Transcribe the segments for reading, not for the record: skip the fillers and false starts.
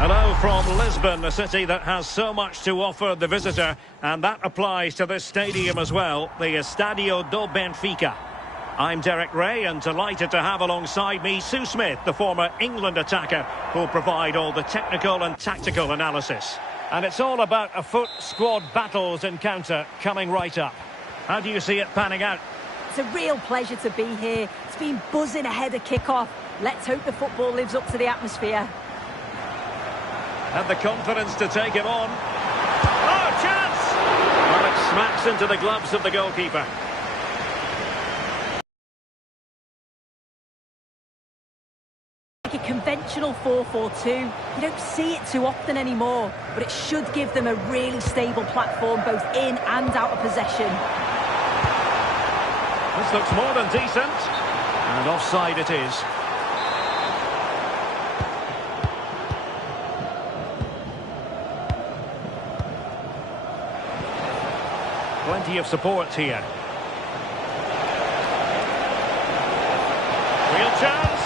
Hello from Lisbon, a city that has so much to offer the visitor, and that applies to this stadium as well, the Estadio do Benfica. I'm Derek Ray, and delighted to have alongside me Sue Smith, the former England attacker, who'll provide all the technical and tactical analysis. And it's all about a foot squad battles encounter coming right up. How do you see it panning out? It's a real pleasure to be here. It's been buzzing ahead of kick-off. Let's hope the football lives up to the atmosphere. Had the confidence to take him on. Oh, chance! Well, it smacks into the gloves of the goalkeeper. Like a conventional 4-4-2. You don't see it too often anymore, but it should give them a really stable platform both in and out of possession. This looks more than decent. And offside it is. Plenty of support here. Real chance.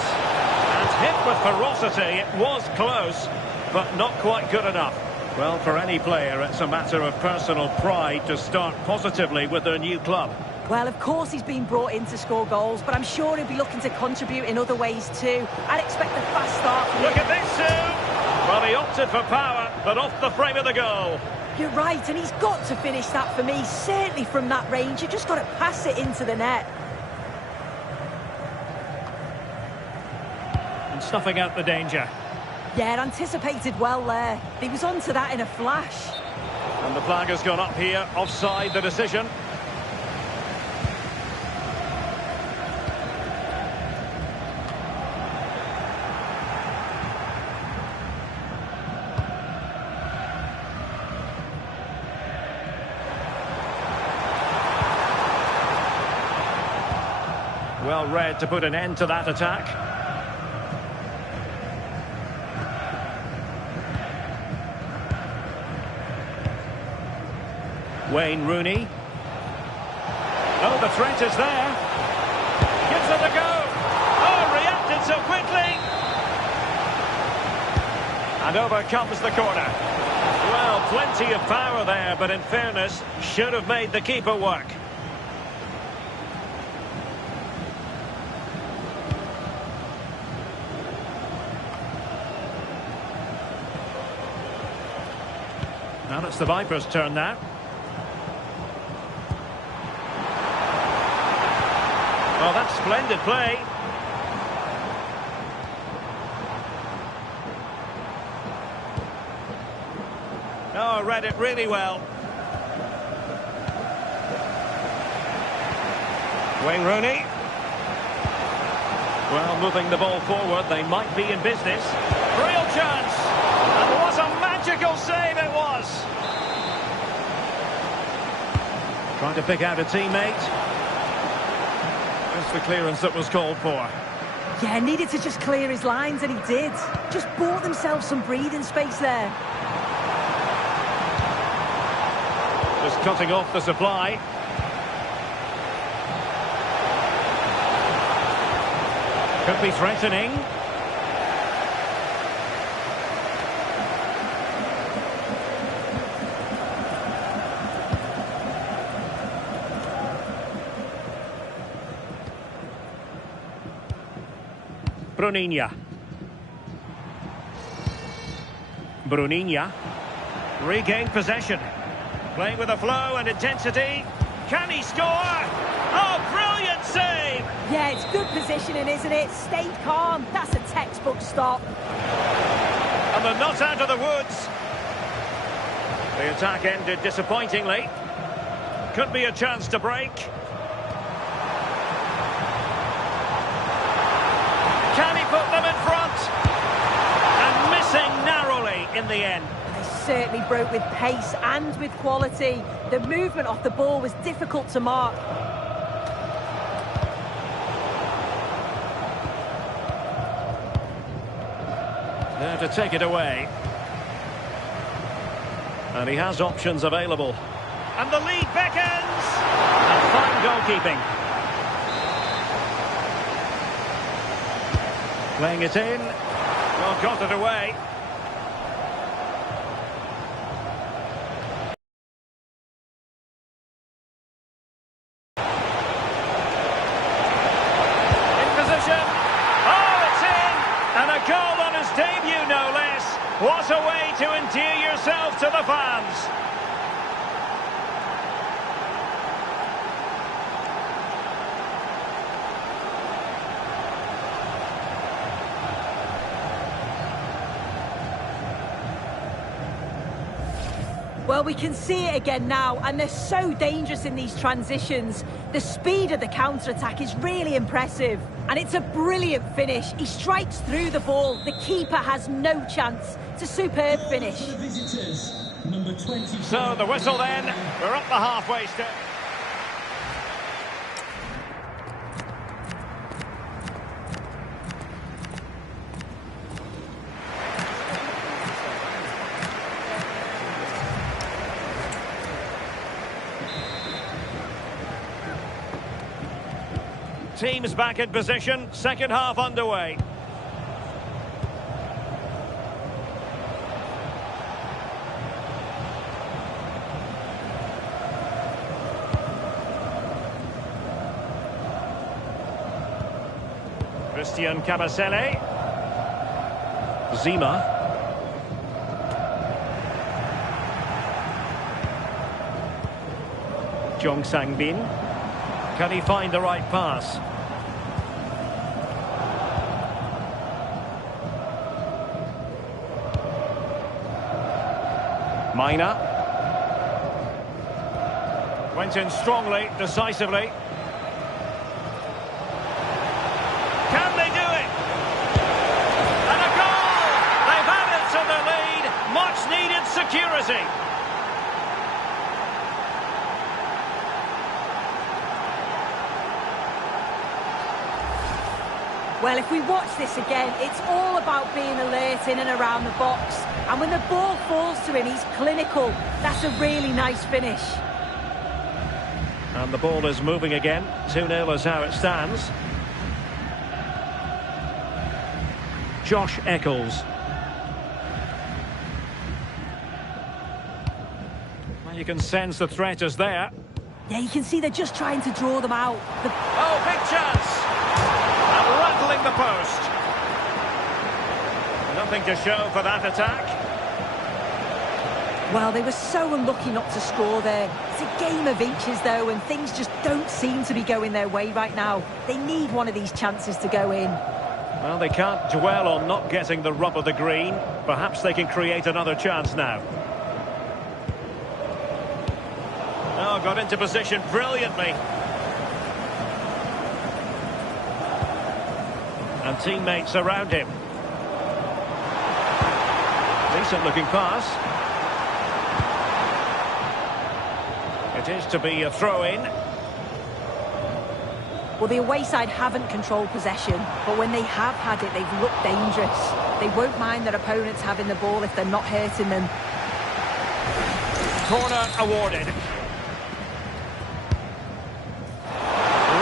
And hit with ferocity. It was close, but not quite good enough. Well, for any player, it's a matter of personal pride to start positively with their new club. Well, of course he's been brought in to score goals, but I'm sure he'll be looking to contribute in other ways too. I'd expect a fast start from him. Look at this, Sue! Well, he opted for power, but off the frame of the goal. You're right, and he's got to finish that for me. Certainly from that range, you've just got to pass it into the net. And snuffing out the danger. Yeah, anticipated well there. He was onto that in a flash. And the flag has gone up here, offside the decision. Well read to put an end to that attack. Wayne Rooney. Oh, the threat is there. Gives it a go. Oh, reacted so quickly. And over comes the corner. Well, plenty of power there, but in fairness, should have made the keeper work. Now it's the Vipers' turn now. Oh, that's splendid play. Oh, read it really well. Wayne Rooney. Well, moving the ball forward, they might be in business. Real chance! And what a magical save it was! Trying to pick out a teammate. That's the clearance that was called for. Yeah, needed to just clear his lines, and he did. Just bought themselves some breathing space there. Just cutting off the supply. Could be threatening. Bruninha. Regained possession. Playing with a flow and intensity. Can he score? Oh, brilliant save! Yeah, it's good positioning, isn't it? Stayed calm. That's a textbook stop. And they're not out of the woods. The attack ended disappointingly. Could be a chance to break. Can he put them in front? And missing narrowly in the end. They certainly broke with pace and with quality. The movement off the ball was difficult to mark. There to take it away. And he has options available. And the lead beckons! And fine goalkeeping. Playing it in. Well, got it away. his debut, no less. What a way to endear yourself to the fans. Well, we can see it again now, and they're so dangerous in these transitions. The speed of the counter-attack is really impressive, and it's a brilliant finish. He strikes through the ball. The keeper has no chance. It's a superb finish. So the whistle then, we're up the halfway step. Teams back in position, second half underway. Christian Kabasele. Zima. Jong Sang-bin. Can he find the right pass? Mina. Went in strongly, decisively. Can they do it? And a goal! They've added to the lead. Much needed security. Well, if we watch this again, it's all about being alert in and around the box. And when the ball falls to him, he's clinical. That's a really nice finish. And the ball is moving again. 2-0 is how it stands. Josh Eccles. Well, you can sense the threat is there. Yeah, you can see they're just trying to draw them out. Oh, big chance! And rattling the post. Nothing to show for that attack. Well, they were so unlucky not to score there. It's a game of inches, though, and things just don't seem to be going their way right now. They need one of these chances to go in. Well, they can't dwell on not getting the rub of the green. Perhaps they can create another chance now. Oh, got into position brilliantly. And teammates around him. Decent looking pass. It is to be a throw-in. Well, the away side haven't controlled possession, but when they have had it, they've looked dangerous. They won't mind their opponents having the ball if they're not hurting them. Corner awarded.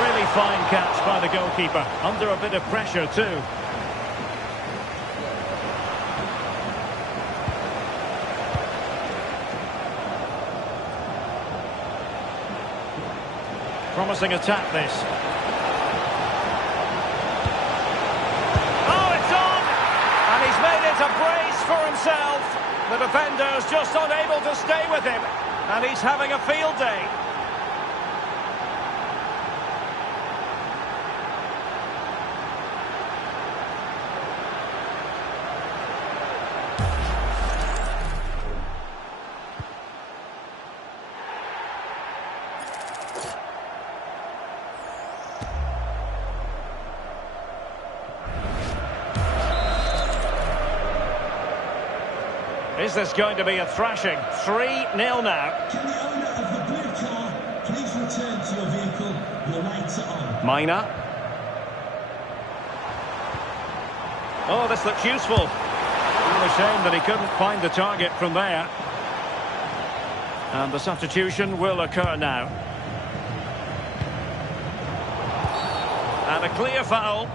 Really fine catch by the goalkeeper. Under a bit of pressure too. Promising attack this. Oh, it's on! And he's made it a brace for himself. The defender's just unable to stay with him. And he's having a field day. Is this going to be a thrashing? 3-0 now. Can the owner of the blue car please return to your vehicle? Your lights are on. Mina. Oh, this looks useful. Really shame that he couldn't find the target from there. And the substitution will occur now. And a clear foul.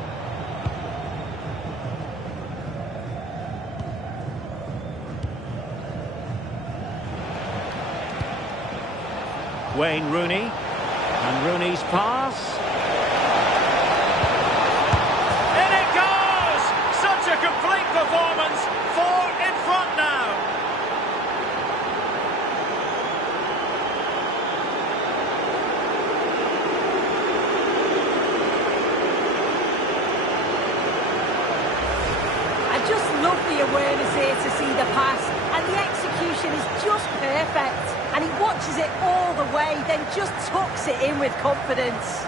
Wayne Rooney, and Rooney's pass. In it goes! Such a complete performance. perfect. And he watches it all the way, then just tucks it in with confidence.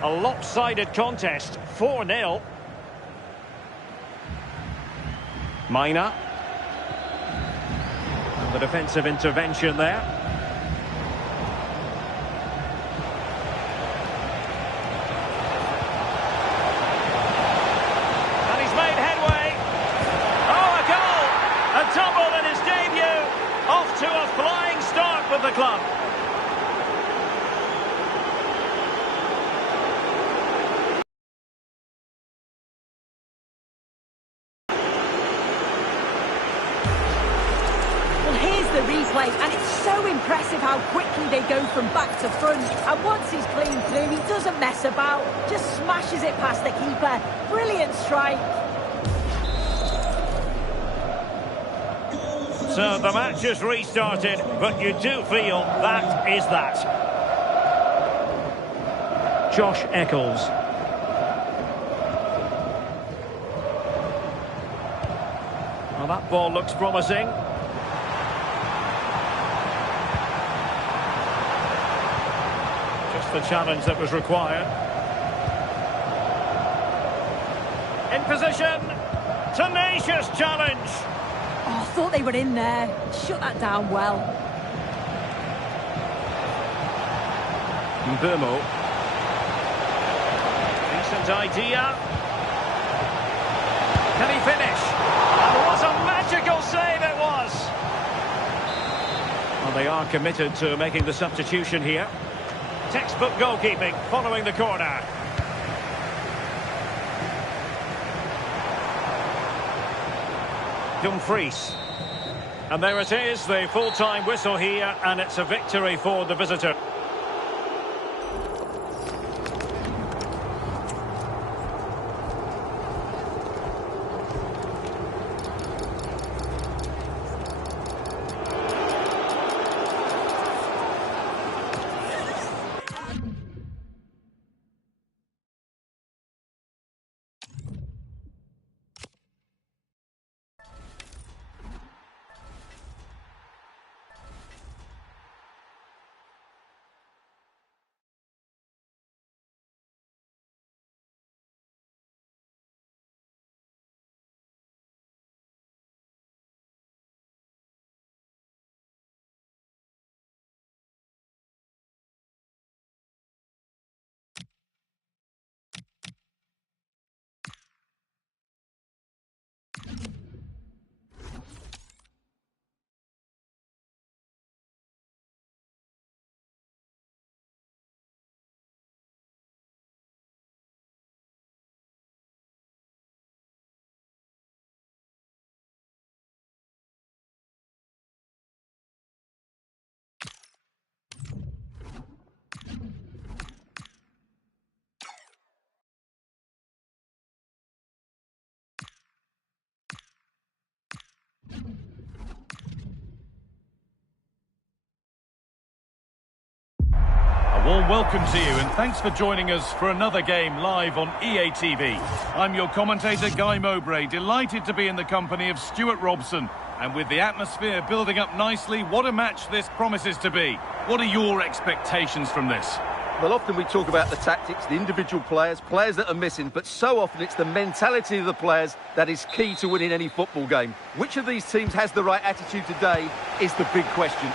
A lopsided contest, 4-0. Mina. And the defensive intervention there. And he's made headway. Oh, a goal! A double in his debut. Off to a flying start with the club. The replay, and it's so impressive how quickly they go from back to front. And once he's clean through, he doesn't mess about, just smashes it past the keeper. Brilliant strike. So the match has restarted, but you do feel that is that. Josh Eccles. Well, that ball looks promising. The challenge that was required. In position. Tenacious challenge. Oh, I thought they were in there. Shut that down well. Mbumo. Decent idea. Can he finish? And what a magical save it was. Well, they are committed to making the substitution here. Textbook goalkeeping following the corner. Dumfries. And there it is, the full-time whistle here, and it's a victory for the visitor. Warm welcome to you and thanks for joining us for another game live on EA TV. I'm your commentator Guy Mowbray, delighted to be in the company of Stuart Robson. And with the atmosphere building up nicely, what a match this promises to be. What are your expectations from this? Well, often we talk about the tactics, the individual players that are missing, but so often it's the mentality of the players that is key to winning any football game. Which of these teams has the right attitude today is the big question.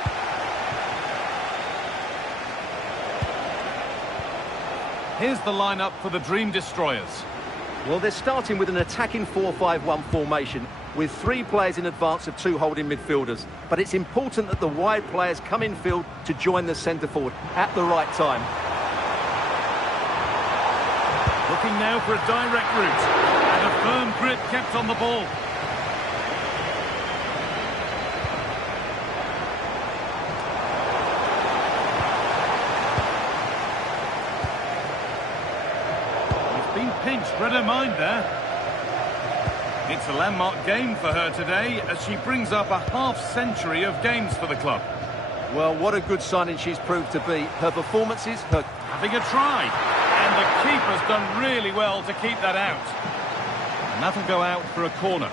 Here's the lineup for the Dream Destroyers. Well, they're starting with an attacking 4-5-1 formation with 3 players in advance of 2 holding midfielders. But it's important that the wide players come in field to join the centre forward at the right time. Looking now for a direct route and a firm grip kept on the ball. Been pinched, read her mind there. It's a landmark game for her today as she brings up a half-century of games for the club. Well, what a good signing she's proved to be. Her performances, her... Having a try. And the keeper's done really well to keep that out. And that'll go out for a corner.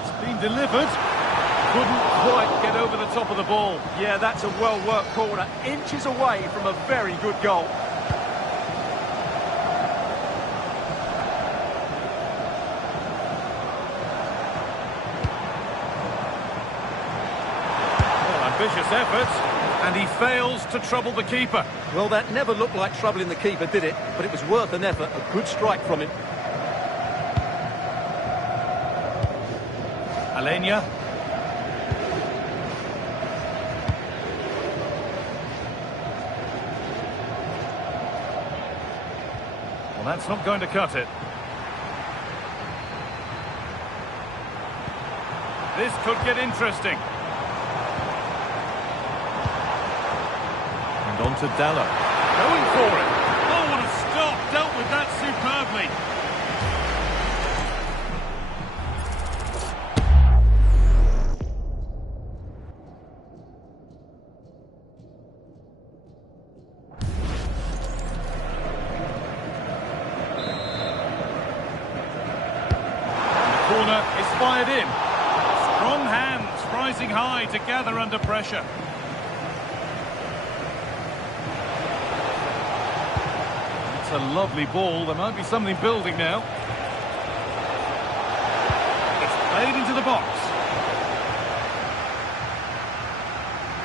It's been delivered. Couldn't quite get over the top of the ball. Yeah, that's a well-worked corner. Inches away from a very good goal. Ambitious effort, and he fails to trouble the keeper. Well, that never looked like troubling the keeper, did it? But it was worth an effort. A good strike from him. Alenia. Well, that's not going to cut it. This could get interesting. And on to Dalla. Going for it. Oh, what a stop. Dealt with that superbly. Corner is fired in. Strong hands rising high to gather under pressure. It's a lovely ball. There might be something building now. It's played into the box.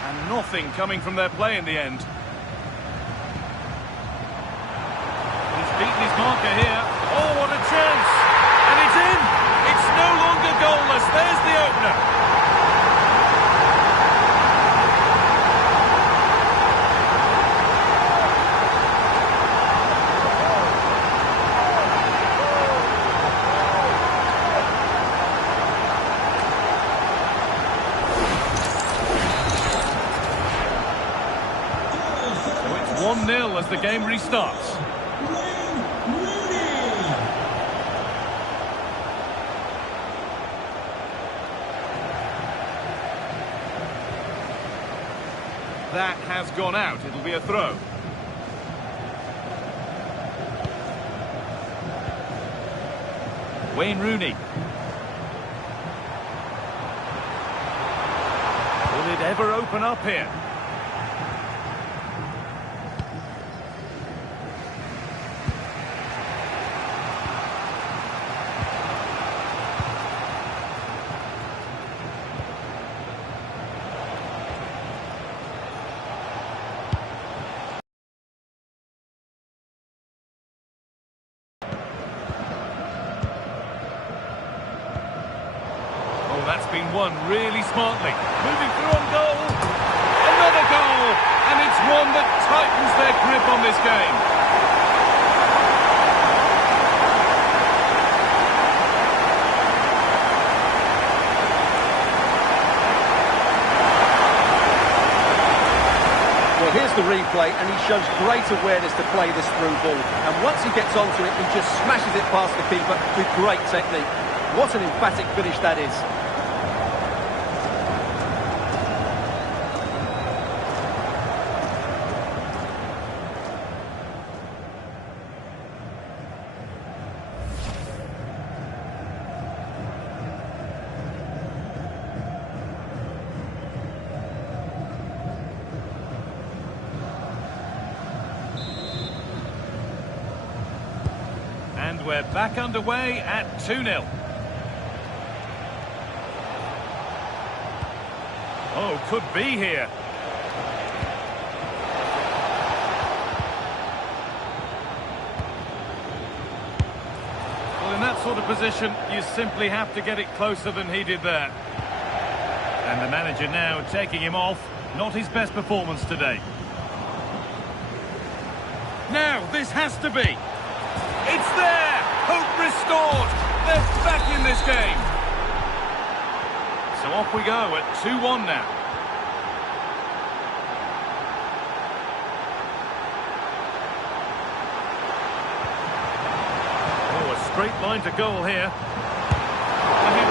And nothing coming from their play in the end. He's beaten his marker here. Oh, what a chance! And it's in! It's no longer goalless. There's the opener. So it's 1-0 as the game restarts. That has gone out. It'll be a throw. Wayne Rooney. Will it ever open up here? That's been won really smartly. Moving through on goal. Another goal! And it's one that tightens their grip on this game. Well, here's the replay, and he shows great awareness to play this through ball. And once he gets onto it, he just smashes it past the keeper with great technique. What an emphatic finish that is. And we're back underway at 2-0. Oh, could be here. Well, in that sort of position, you simply have to get it closer than he did there. And the manager now taking him off. Not his best performance today. Now, this has to be. It's there! Hope restored! They're back in this game! So off we go at 2-1 now. Oh, a straight line to goal here. And he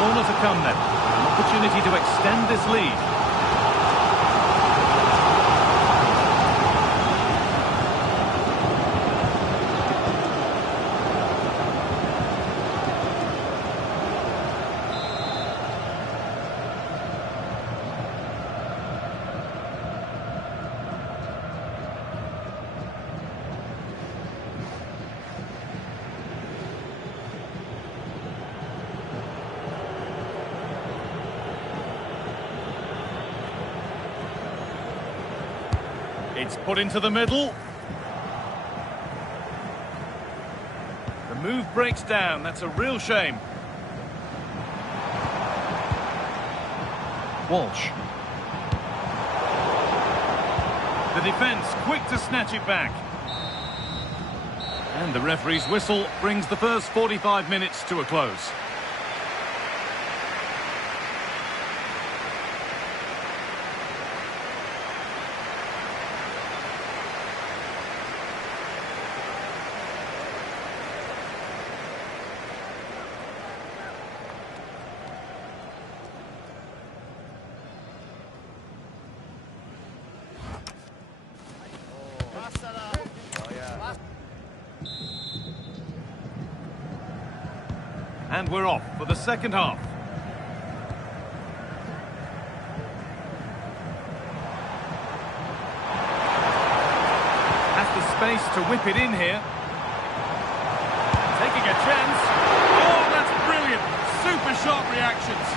Corner to come then. An opportunity to extend this lead. It's put into the middle. The move breaks down. That's a real shame. Walsh. The defence quick to snatch it back. And the referee's whistle brings the first 45 minutes to a close. And we're off for the second half. Has the space to whip it in here. Taking a chance. Oh, that's brilliant. Super sharp reactions.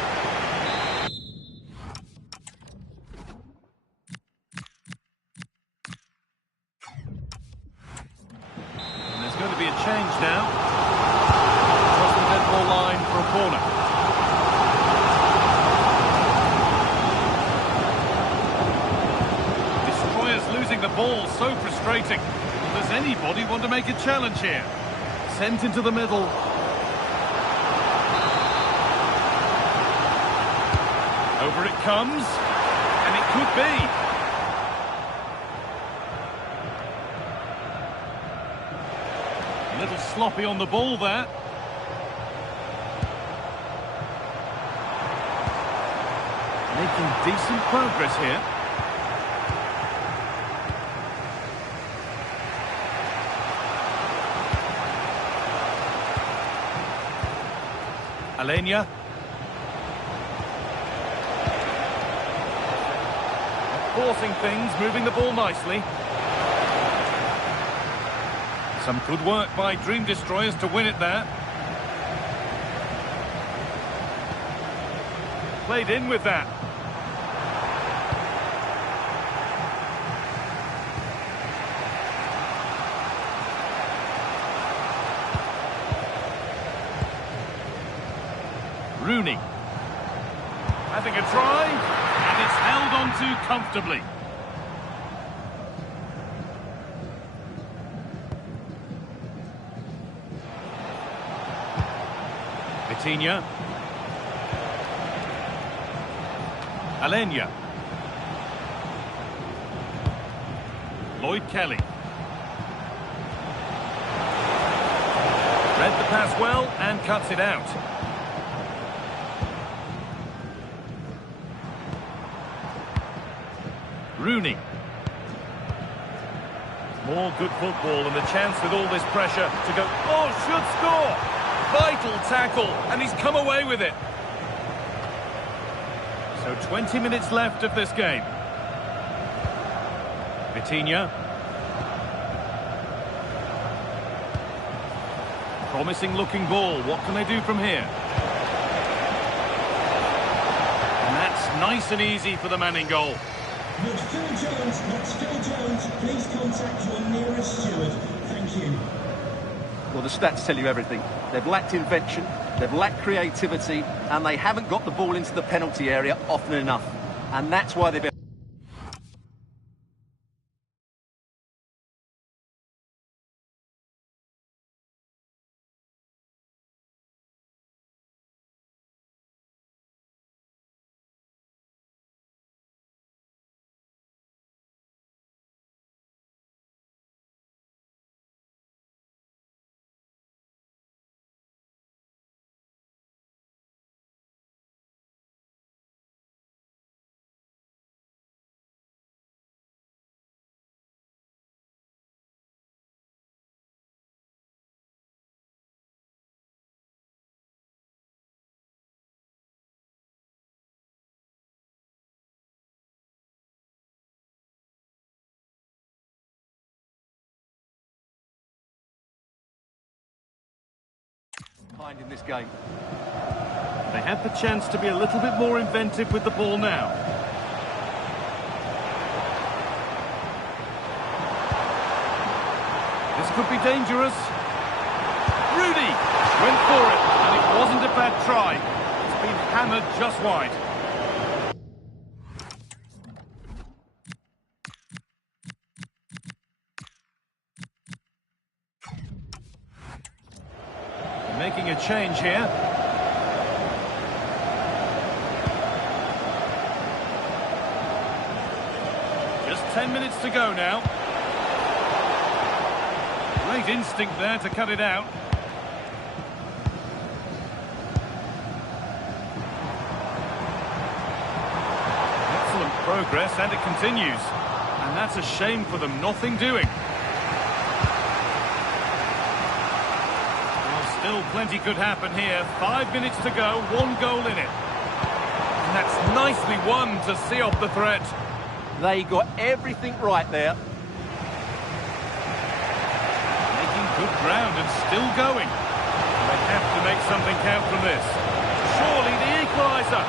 And there's going to be a change now. Line for a corner. Destroyers losing the ball, so frustrating. Does anybody want to make a challenge here? Sent into the middle. Over it comes, and it could be. A little sloppy on the ball there. Making decent progress here. Alenia. Forcing things, moving the ball nicely. Some good work by Dream Destroyers to win it there. Played in with that. Rooney. Having a try, and it's held on to comfortably. Vitinha. Alenia. Lloyd Kelly. Read the pass well and cuts it out. Rooney. More good football and the chance with all this pressure to go. Oh, should score! Vital tackle, and he's come away with it. So 20 minutes left of this game. Vitinha. Promising looking ball. What can they do from here? And that's nice and easy for the man in goal. That's Phil Jones. That's Phil Jones. Please contact your nearest steward. Thank you. Well, the stats tell you everything. They've lacked invention, they've lacked creativity, and they haven't got the ball into the penalty area often enough. And that's why they've been behind in this game. They had the chance to be a little bit more inventive with the ball now. This could be dangerous. Rudy went for it, and it wasn't a bad try. It's been hammered just wide. Making a change here. Just 10 minutes to go now. Great instinct there to cut it out. Excellent progress, and it continues. And that's a shame for them, nothing doing. Still plenty could happen here. 5 minutes to go, 1 goal in it. And that's nicely won to see off the threat. They got everything right there. Making good ground and still going. They have to make something count from this. Surely the equaliser.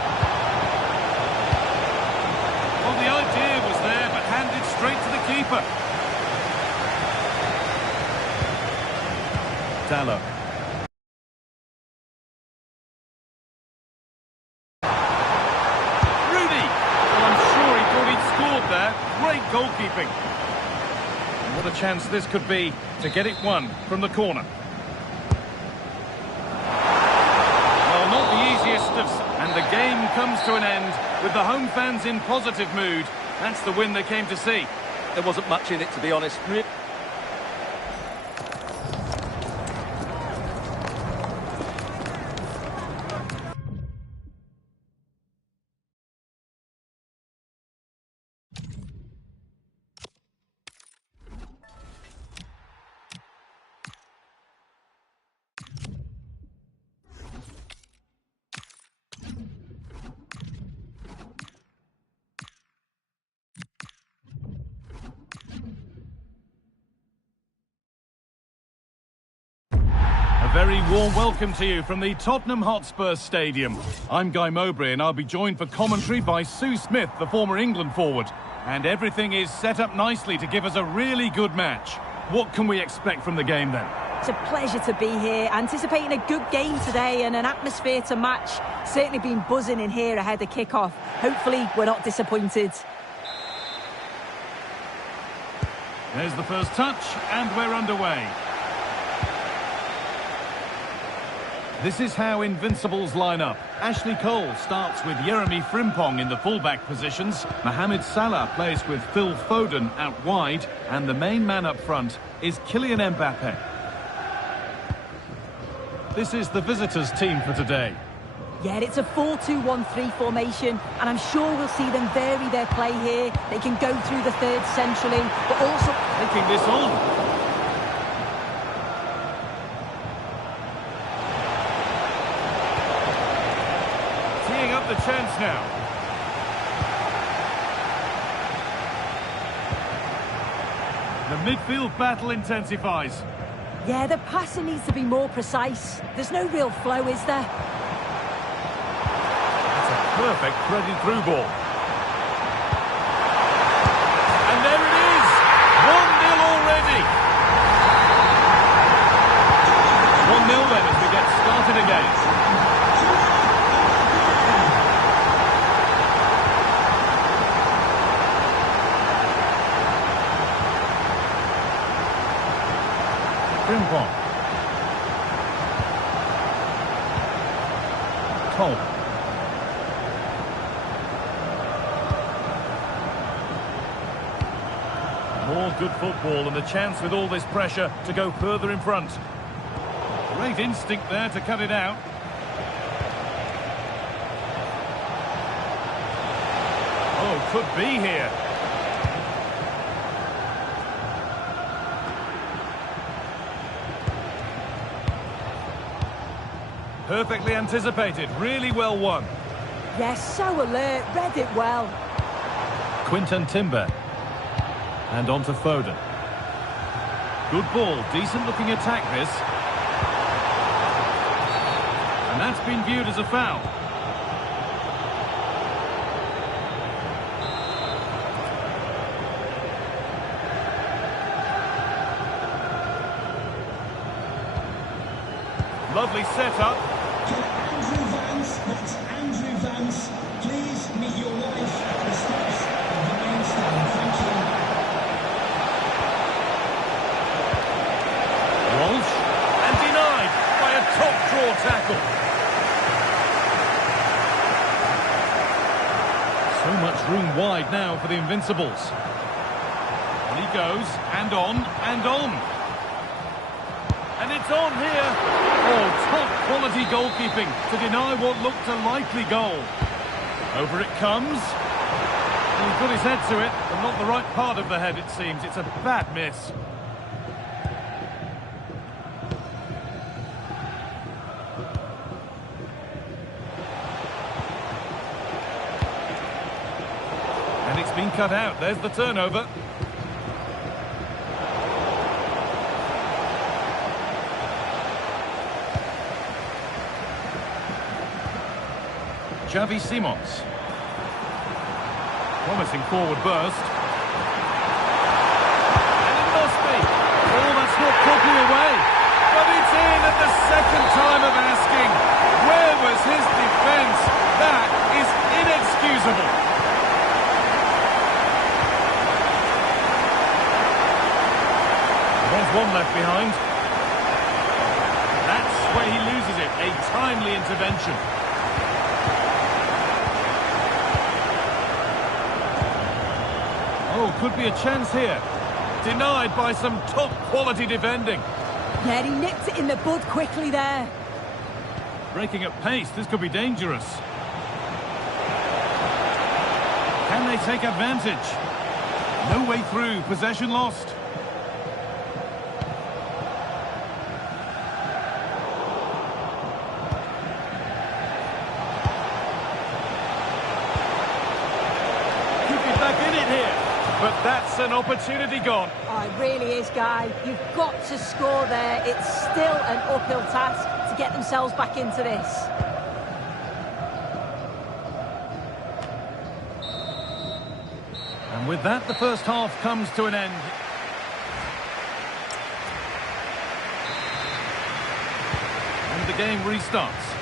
Well, the idea was there, but handed straight to the keeper. Dallo. Great goalkeeping. And what a chance this could be to get it won from the corner. Well, not the easiest of... And the game comes to an end with the home fans in positive mood. That's the win they came to see. There wasn't much in it, to be honest. Very warm welcome to you from the Tottenham Hotspur Stadium. I'm Guy Mowbray and I'll be joined for commentary by Sue Smith, the former England forward. And everything is set up nicely to give us a really good match. What can we expect from the game then? It's a pleasure to be here, anticipating a good game today and an atmosphere to match. Certainly been buzzing in here ahead of kick-off. Hopefully we're not disappointed. There's the first touch and we're underway. This is how Invincibles line up. Ashley Cole starts with Jeremy Frimpong in the fullback positions. Mohamed Salah plays with Phil Foden out wide. And the main man up front is Kylian Mbappe. This is the visitors' team for today. Yeah, it's a 4-2-1-3 formation, and I'm sure we'll see them vary their play here. They can go through the third centrally, but also... Taking this on. The chance now. The midfield battle intensifies. Yeah, the passing needs to be more precise. There's no real flow, is there? That's a perfect threaded through ball. And there it is! 1-0 already. 1-0 then as we get started again. Frimpong. Cole. More good football and the chance with all this pressure to go further in front. Great instinct there to cut it out. Oh, could be here. Perfectly anticipated, really well won. Yes, so alert, read it well. Quinton Timber. And on to Foden. Good ball, decent looking attack this. And that's been viewed as a foul. Lovely setup. Andrew Vance, that's Andrew Vance. Please meet your wife at the steps of the main stand. Thank you. Walsh, and denied by a top draw tackle. So much room wide now for the Invincibles. And he goes, and on, and on. And it's on here. Oh, top quality goalkeeping to deny what looked a likely goal. Over it comes. He's got his head to it, but not the right part of the head, it seems. It's a bad miss. And it's been cut out. There's the turnover. Xavi Simons. Promising forward burst. And it must be. Oh, that's not properly away. But it's in at the second time of asking. Where was his defence? That is inexcusable. There's one left behind. That's where he loses it. A timely intervention. Oh, could be a chance here. Denied by some top-quality defending. Yeah, he nipped it in the bud quickly there. Breaking at pace, this could be dangerous. Can they take advantage? No way through, possession lost. Could be back in it here. But that's an opportunity gone. Oh, it really is, Guy. You've got to score there. It's still an uphill task to get themselves back into this. And with that, the first half comes to an end. And the game restarts.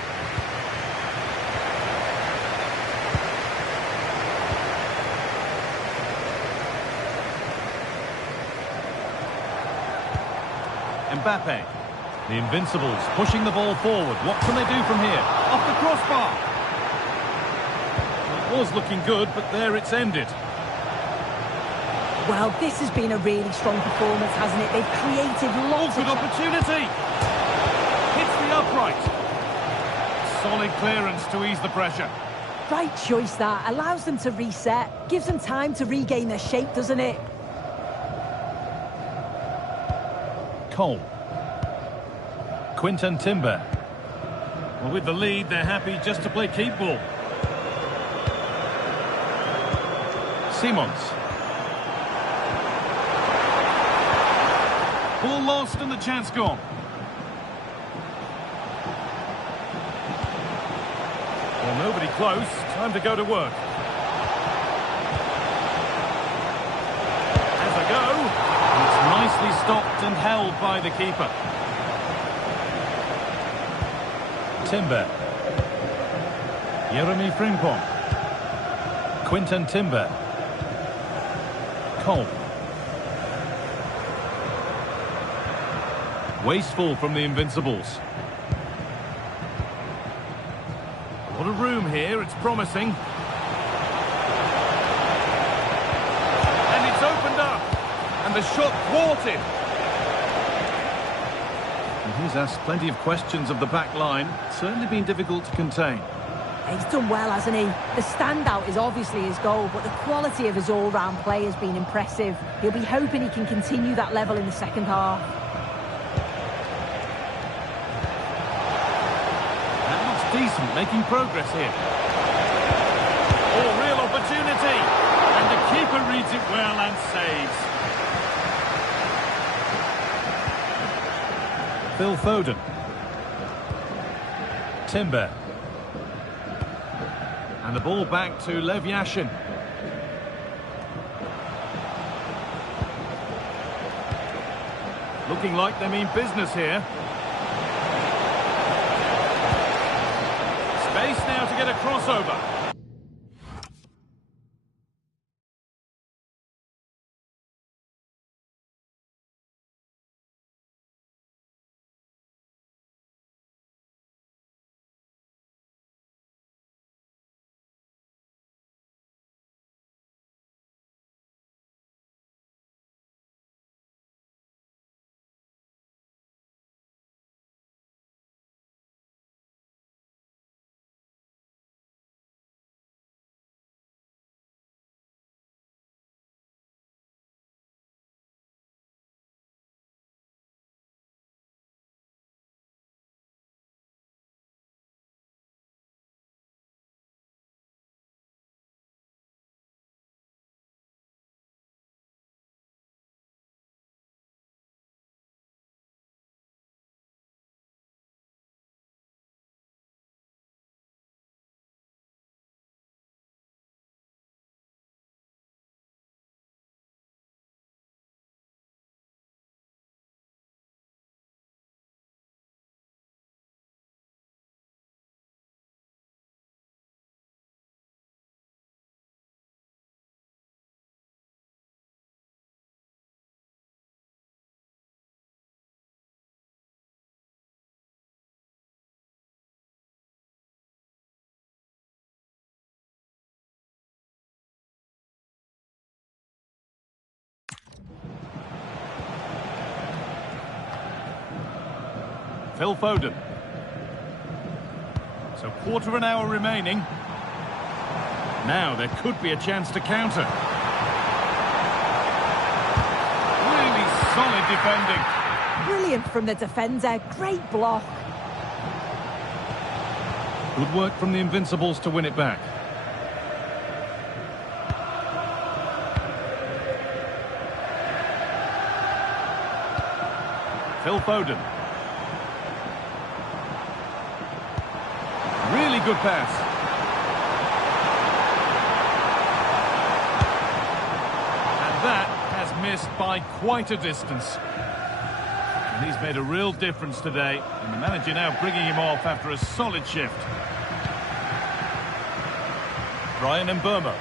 Mbappe. The Invincibles pushing the ball forward. What can they do from here? Off the crossbar. It was looking good, but there it's ended. Well, this has been a really strong performance, hasn't it? They've created lots Good of... opportunity. Hits the upright. Solid clearance to ease the pressure. Right choice, that. Allows them to reset. Gives them time to regain their shape, doesn't it? Cole. Quinton Timber. Well, with the lead, they're happy just to play keep ball. Simons. Ball lost and the chance gone. Well, nobody close. Time to go to work. As I go. It's nicely stopped and held by the keeper. Timber. Jeremy Frimpong. Quinton Timber. Cole. Wasteful from the Invincibles. What a room here, it's promising. And it's opened up. And the shot thwarted. And he's asked plenty of questions of the back line. Certainly been difficult to contain. He's done well, hasn't he? The standout is obviously his goal, but the quality of his all-round play has been impressive. He'll be hoping he can continue that level in the second half. That looks decent, making progress here. Oh, real opportunity. And the keeper reads it well and saves. Phil Foden. Timber. And the ball back to Lev Yashin. Looking like they mean business here. Space now to get a crossover. Phil Foden. So quarter of an hour remaining. Now there could be a chance to counter. Really solid defending. Brilliant from the defender. Great block. Good work from the Invincibles to win it back. Phil Foden. Really good pass. And that has missed by quite a distance. And he's made a real difference today. And the manager now bringing him off after a solid shift. Brian Mburmo.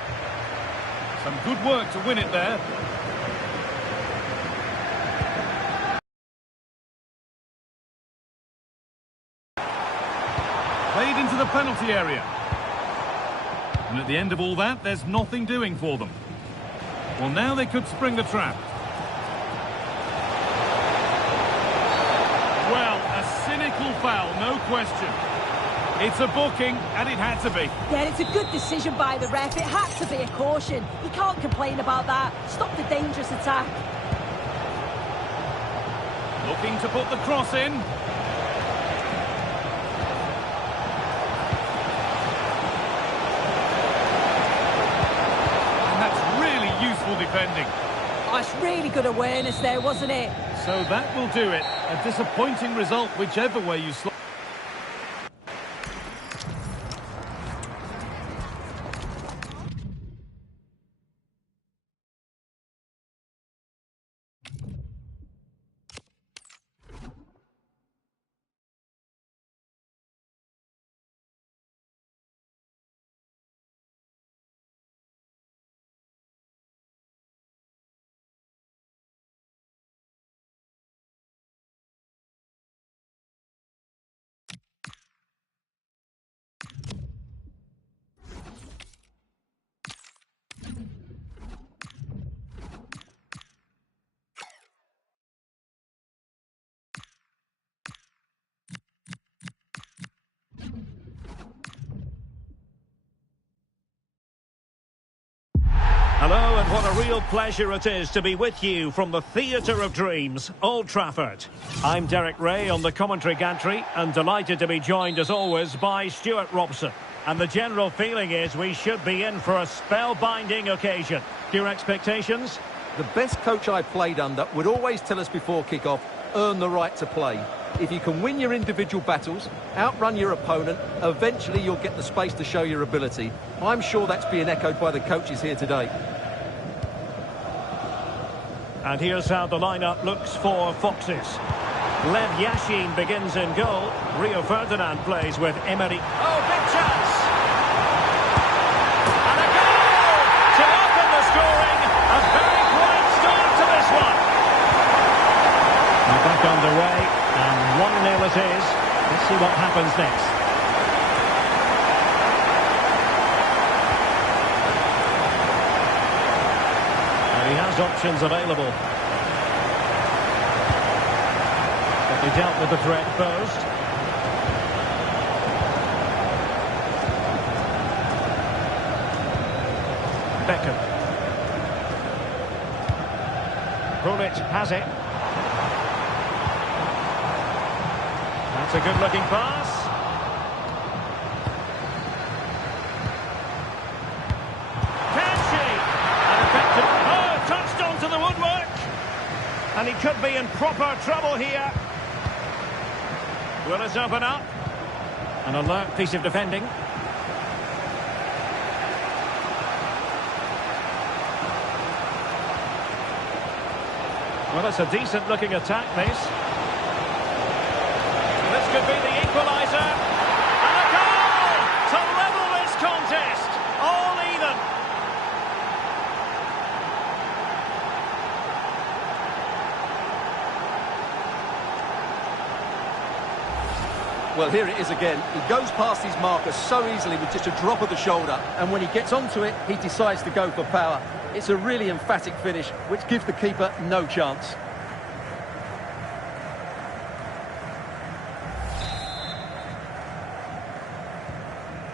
Some good work to win it there. Played into the penalty area. And at the end of all that, there's nothing doing for them. Well, now they could spring the trap. Well, a cynical foul, no question. It's a booking, and it had to be. Yeah, it's a good decision by the ref. It had to be a caution. You can't complain about that. Stop the dangerous attack. Looking to put the cross in. And that's really useful defending. Oh, it's really good awareness there, wasn't it? So that will do it. A disappointing result, whichever way you slot. Hello, and what a real pleasure it is to be with you from the Theatre of Dreams, Old Trafford. I'm Derek Ray on the commentary gantry, and delighted to be joined as always by Stuart Robson. And the general feeling is we should be in for a spellbinding occasion. Your expectations? The best coach I played under would always tell us before kick-off, earn the right to play. If you can win your individual battles, outrun your opponent, eventually you'll get the space to show your ability. I'm sure that's being echoed by the coaches here today. And here's how the lineup looks for Foxes. Lev Yashin begins in goal. Rio Ferdinand plays with Emery. Oh, big chance! And a goal to open the scoring. A very bright start to this one. We're back underway, and 1-0 it is. Let's see what happens next. And he has options available. But they dealt with the threat posed. Beckham. Bullet has it. That's a good-looking pass. Can she? An effective... Oh, touched onto the woodwork. And he could be in proper trouble here. Will it open up? An alert piece of defending. Well, it's a decent-looking attack, this. This could be the equaliser. And a goal to level this contest. All even. Well, here it is again. He goes past his marker so easily with just a drop of the shoulder. And when he gets onto it, he decides to go for power. It's a really emphatic finish, which gives the keeper no chance.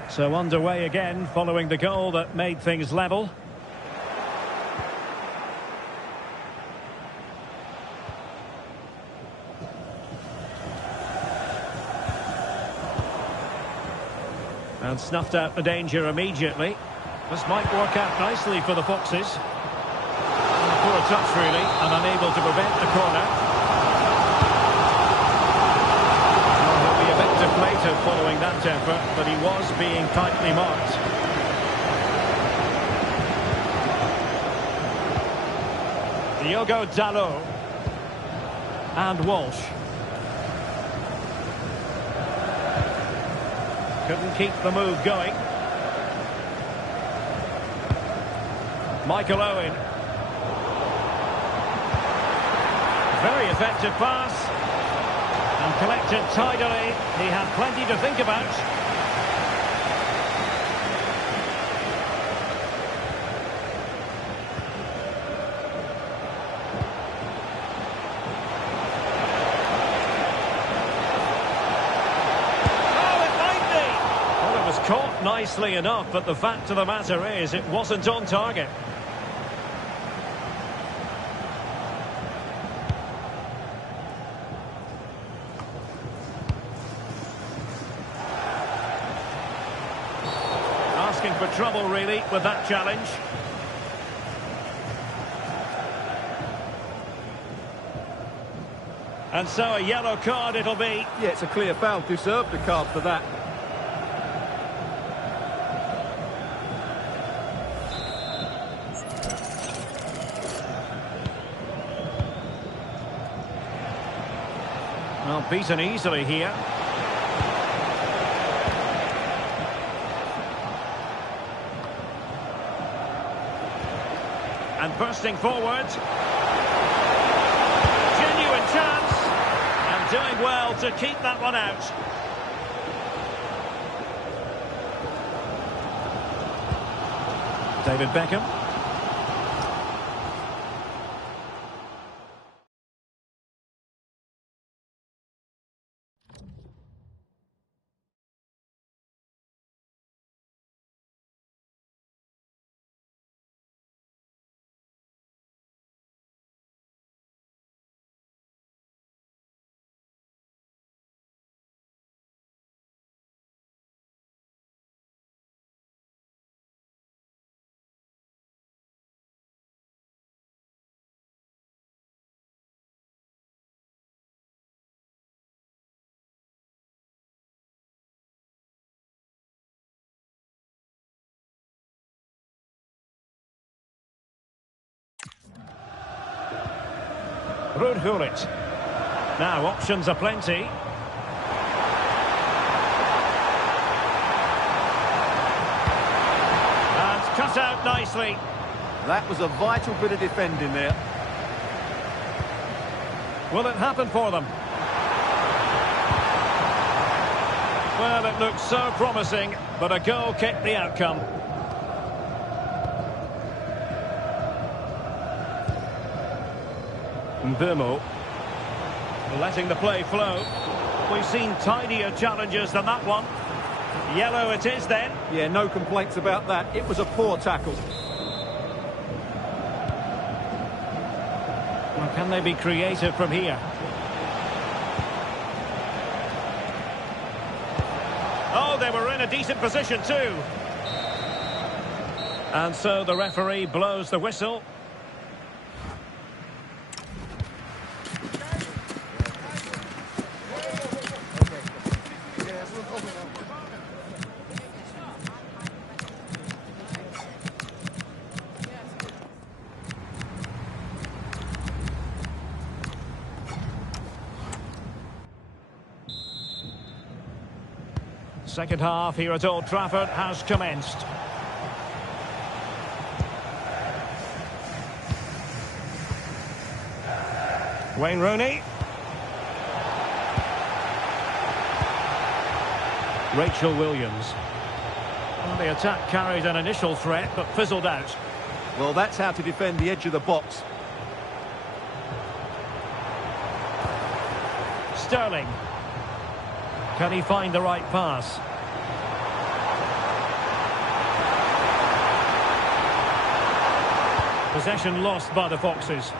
So underway again, following the goal that made things level. And snuffed out the danger immediately. This might work out nicely for the Foxes. Poor touch, really, and unable to prevent the corner. Well, he'll be a bit deflated following that effort, but he was being tightly marked. Diogo Dalot. And Walsh. Couldn't keep the move going. Michael Owen. Very effective pass. And collected tidily. He had plenty to think about. Oh, it might be. Well, it was caught nicely enough, but the fact of the matter is it wasn't on target. Asking for trouble, really, with that challenge. And so a yellow card it'll be. Yeah, it's a clear foul. Deserved a card for that. Well, beaten easily here. And bursting forward. Genuine chance. And doing well to keep that one out. David Beckham. Ruud Gullit. Now options are plenty. And cut out nicely. That was a vital bit of defending there. Will it happen for them? Well, it looked so promising, but a goal kicked the outcome. Mbeumo letting the play flow. We've seen tidier challenges than that one. Yellow it is then. Yeah, no complaints about that. It was a poor tackle. Well, can they be creative from here? Oh, they were in a decent position too. And so the referee blows the whistle. Second half here at Old Trafford has commenced. Wayne Rooney. Rachel Williams. Well, the attack carried an initial threat but fizzled out. Well, that's how to defend the edge of the box. Sterling. Can he find the right pass? Possession lost by the Foxes.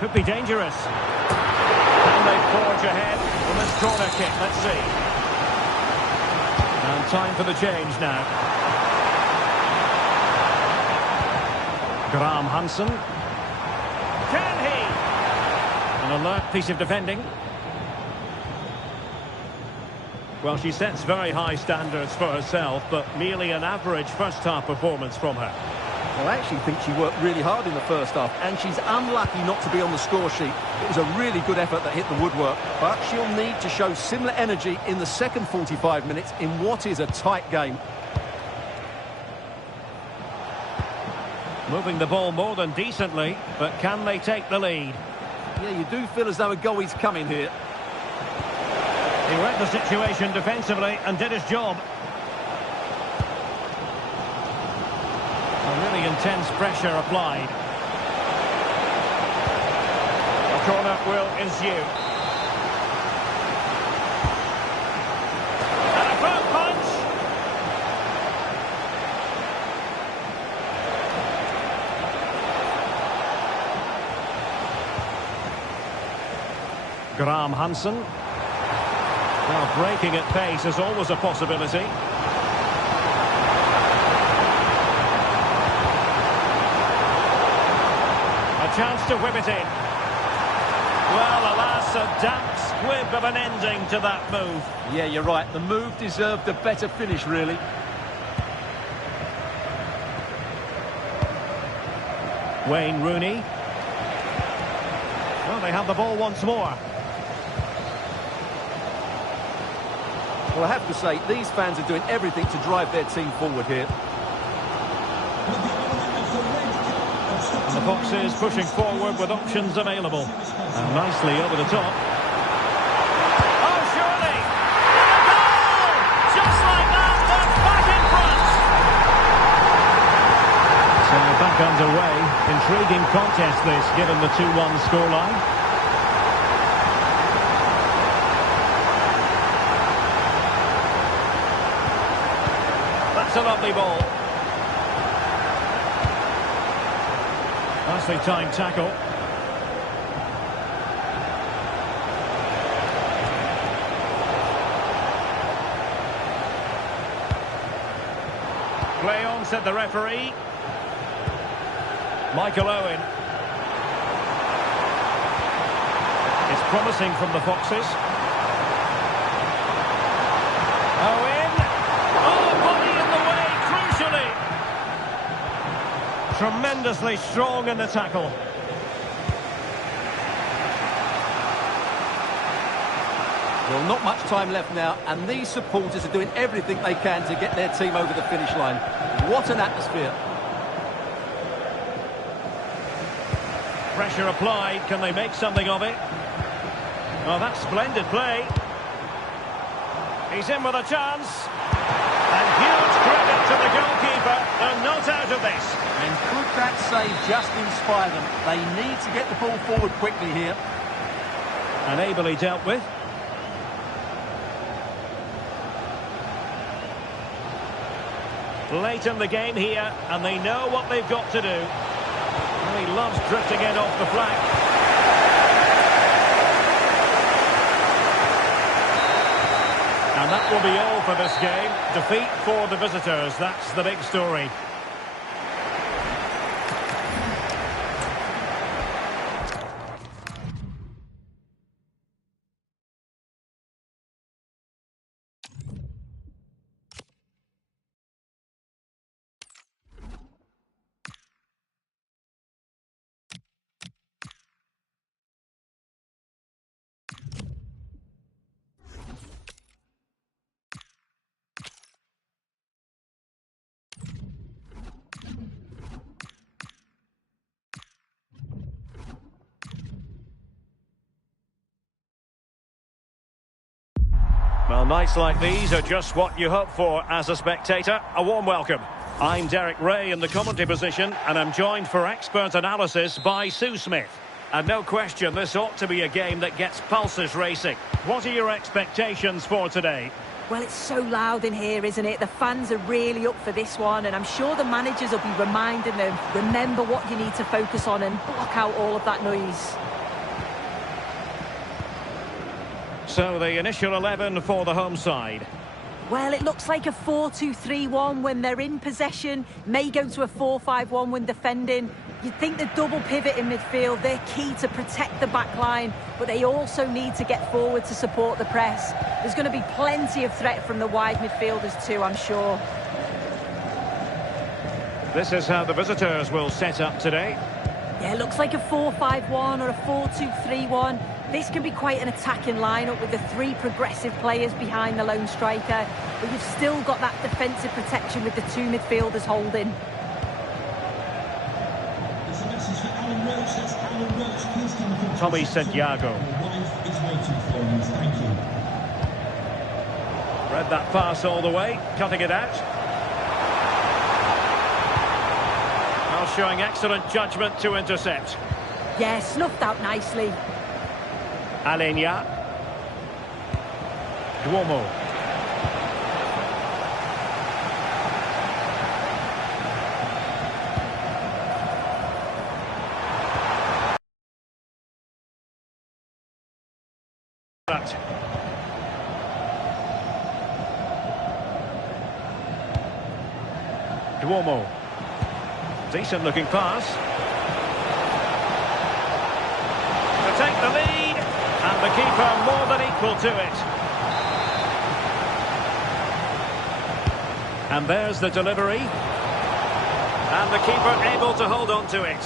Could be dangerous. Can they forge ahead on this corner kick? Let's see. And time for the change now. Graham Hansen. Can he? An alert piece of defending. Well, she sets very high standards for herself, but merely an average first-half performance from her. Well, I actually think she worked really hard in the first half, and she's unlucky not to be on the score sheet. It was a really good effort that hit the woodwork, but she'll need to show similar energy in the second 45 minutes in what is a tight game. Moving the ball more than decently, but can they take the lead? Yeah, you do feel as though a goal is coming here. He read the situation defensively and did his job. A really intense pressure applied. A corner will ensue. And a front punch. Graham Hansen. Well, breaking at pace is always a possibility. A chance to whip it in. Well, alas, a damp squib of an ending to that move. Yeah, you're right. The move deserved a better finish, really. Wayne Rooney. Well, they have the ball once more. Well, I have to say, these fans are doing everything to drive their team forward here. And the Foxes pushing forward with options available. And nicely over the top. Oh, surely! And a goal! Just like that, they're back in front! So we're back underway. Intriguing contest this, given the 2-1 scoreline. It's a lovely ball. Nicely timed tackle. Play on, said the referee. Michael Owen. It's promising from the Foxes. Owen. Tremendously strong in the tackle. Well, not much time left now, and these supporters are doing everything they can to get their team over the finish line. What an atmosphere. Pressure applied. Can they make something of it? Oh, that's splendid play. He's in with a chance. And huge credit to the goalkeeper. They're not out of this. And could that save just inspire them? They need to get the ball forward quickly here. And ably dealt with. Late in the game here, and they know what they've got to do. Well, he loves drifting in off the flank. And that will be all for this game. Defeat for the visitors, that's the big story. Well, nights like these are just what you hope for as a spectator. A warm welcome. I'm Derek Ray in the commentary position, and I'm joined for expert analysis by Sue Smith. And no question, this ought to be a game that gets pulses racing. What are your expectations for today? Well, it's so loud in here, isn't it? The fans are really up for this one, and I'm sure the managers will be reminding them, remember what you need to focus on and block out all of that noise. So the initial 11 for the home side. Well, it looks like a 4-2-3-1 when they're in possession. May go to a 4-5-1 when defending. You'd think the double pivot in midfield, they're key to protect the back line, but they also need to get forward to support the press. There's going to be plenty of threat from the wide midfielders too, I'm sure. This is how the visitors will set up today. Yeah, it looks like a 4-5-1 or a 4-2-3-1. This can be quite an attacking lineup with the three progressive players behind the lone striker, but you've still got that defensive protection with the two midfielders holding. There's a message for Alan Roach. That's Alan Roach. Please come to Tommy Santiago. Your wife is waiting for you. Thank you. Read that pass all the way, cutting it out. Well, showing excellent judgment to intercept. Yeah, snuffed out nicely. Alenia. Duomo. Duomo. Decent looking pass. To take the lead. And the keeper more than equal to it. And there's the delivery. And the keeper able to hold on to it.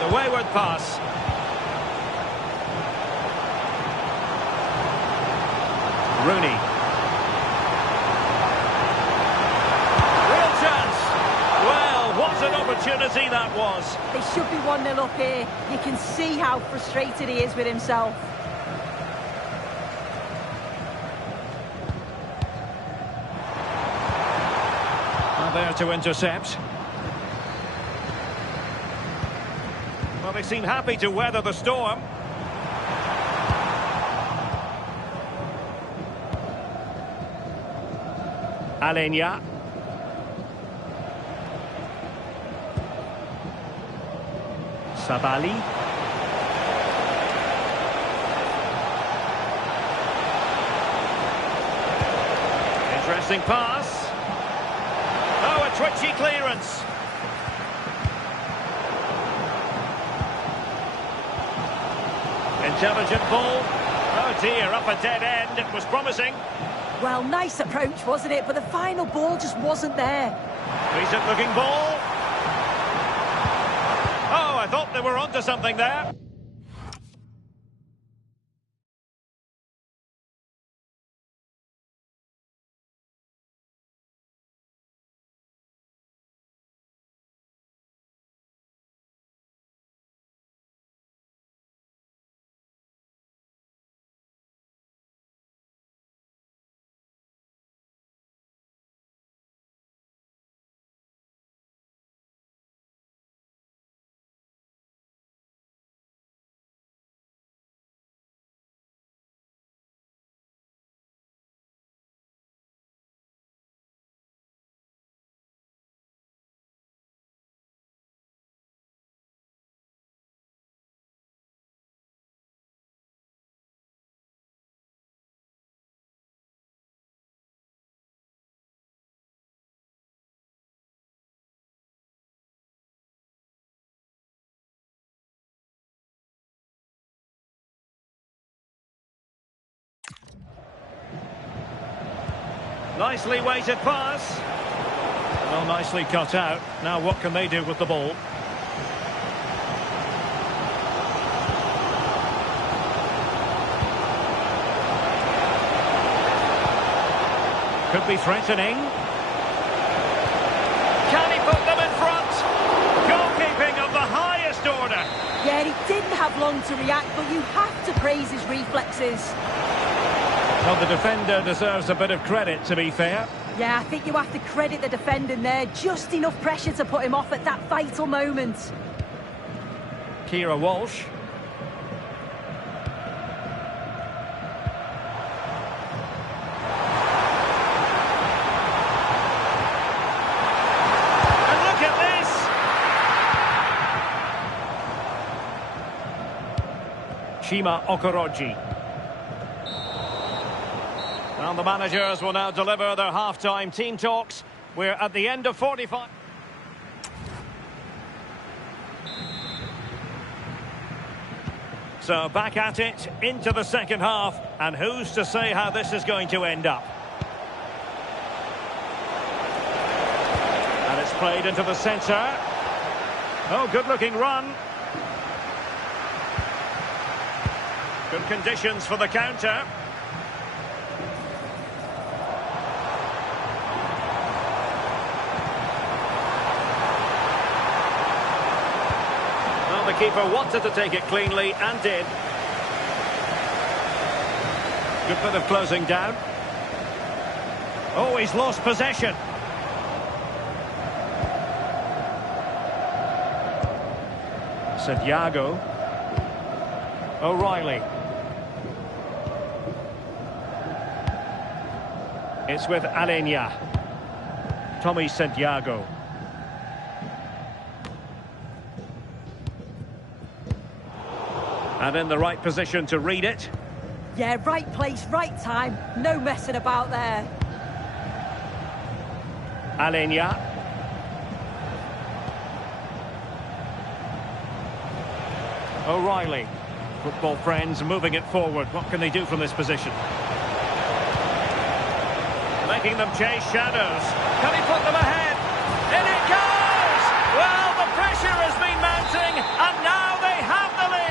The wayward pass. Rooney. What an opportunity that was. They should be 1-0 up here. You can see how frustrated he is with himself. And there to intercept. Well, they seem happy to weather the storm. Alenia. Sabali. Interesting pass. Oh, a twitchy clearance. Intelligent ball. Oh dear, up a dead end. It was promising. Well, nice approach, wasn't it? But the final ball just wasn't there. Decent looking ball. onto something there. Nicely weighted pass. Well, nicely cut out. Now what can they do with the ball? Could be threatening. Can he put them in front? Goalkeeping of the highest order. Yeah, he didn't have long to react, but you have to praise his reflexes. Well, the defender deserves a bit of credit, to be fair. Yeah, I think you have to credit the defending there. Just enough pressure to put him off at that vital moment. Kira Walsh. And look at this! Shima Okoroji. And the managers will now deliver their half-time team talks. We're at the end of 45. So back at it, into the second half. And who's to say how this is going to end up? And it's played into the centre. Oh, good-looking run. Good conditions for the counter. The keeper wanted to take it cleanly and did. Good bit of closing down. Oh, he's lost possession. Santiago. O'Reilly. It's with Alenia. Tommy Santiago. And in the right position to read it. Yeah, right place, right time. No messing about there. Alenia. O'Reilly. Football friends moving it forward. What can they do from this position? Making them chase shadows. Can he put them ahead? In it goes! Well, the pressure has been mounting, and now they have the lead.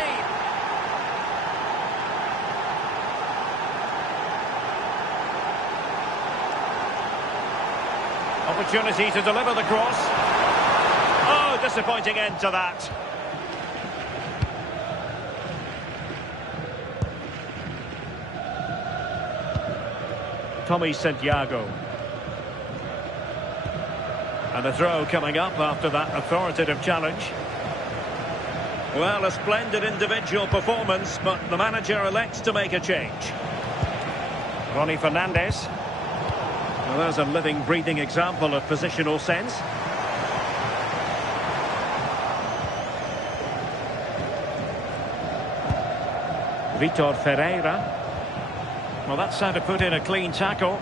Opportunity to deliver the cross. Oh, disappointing end to that. Tommy Santiago. And a throw coming up after that authoritative challenge. Well, a splendid individual performance, but the manager elects to make a change. Ronnie Fernandez. Well, there's a living, breathing example of positional sense. Vitor Ferreira. Well, that's how to put in a clean tackle.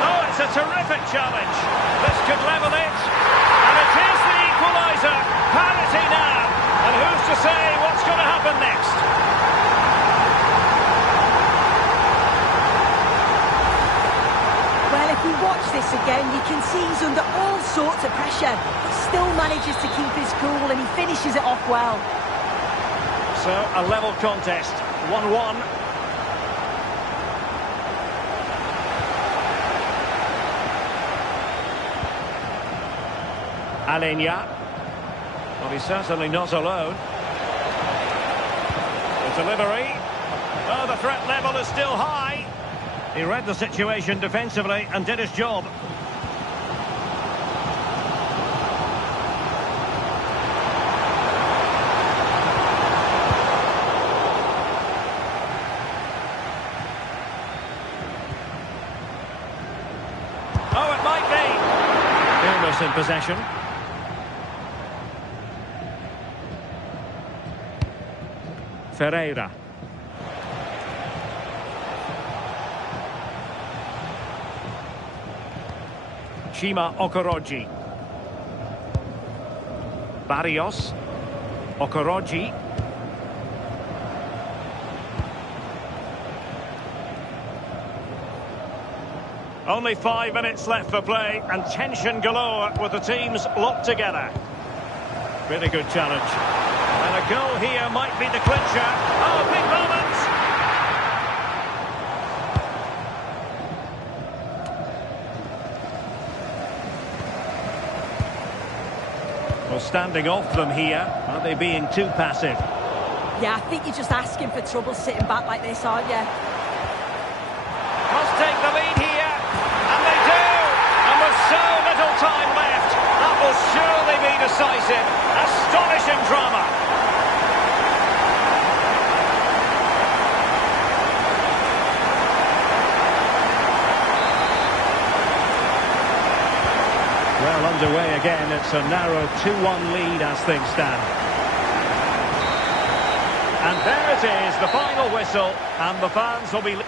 Oh, it's a terrific challenge. This could level it. And it is the equaliser. Parity now. And who's to say what's going to happen next? we watch this again, you can see he's under all sorts of pressure, but still manages to keep his cool and he finishes it off well. So, a level contest, 1-1. Alenia. Well, he's certainly not alone. The delivery. Oh, the threat level is still high. He read the situation defensively and did his job. Oh, it might be. Almost in possession. Ferreira. Shima Okoroji. Barrios. Okoroji. Only 5 minutes left for play and tension galore with the teams locked together. Really good challenge. And a goal here might be the clincher. Oh, big moment! Well, standing off them here. Are they being too passive? Yeah, I think you're just asking for trouble sitting back like this, aren't you? Must take the lead here. And they do! And with so little time left, that will surely be decisive. Astonishing drama. Well, underway again. It's a narrow 2-1 lead as things stand. And there it is, the final whistle, and the fans will be...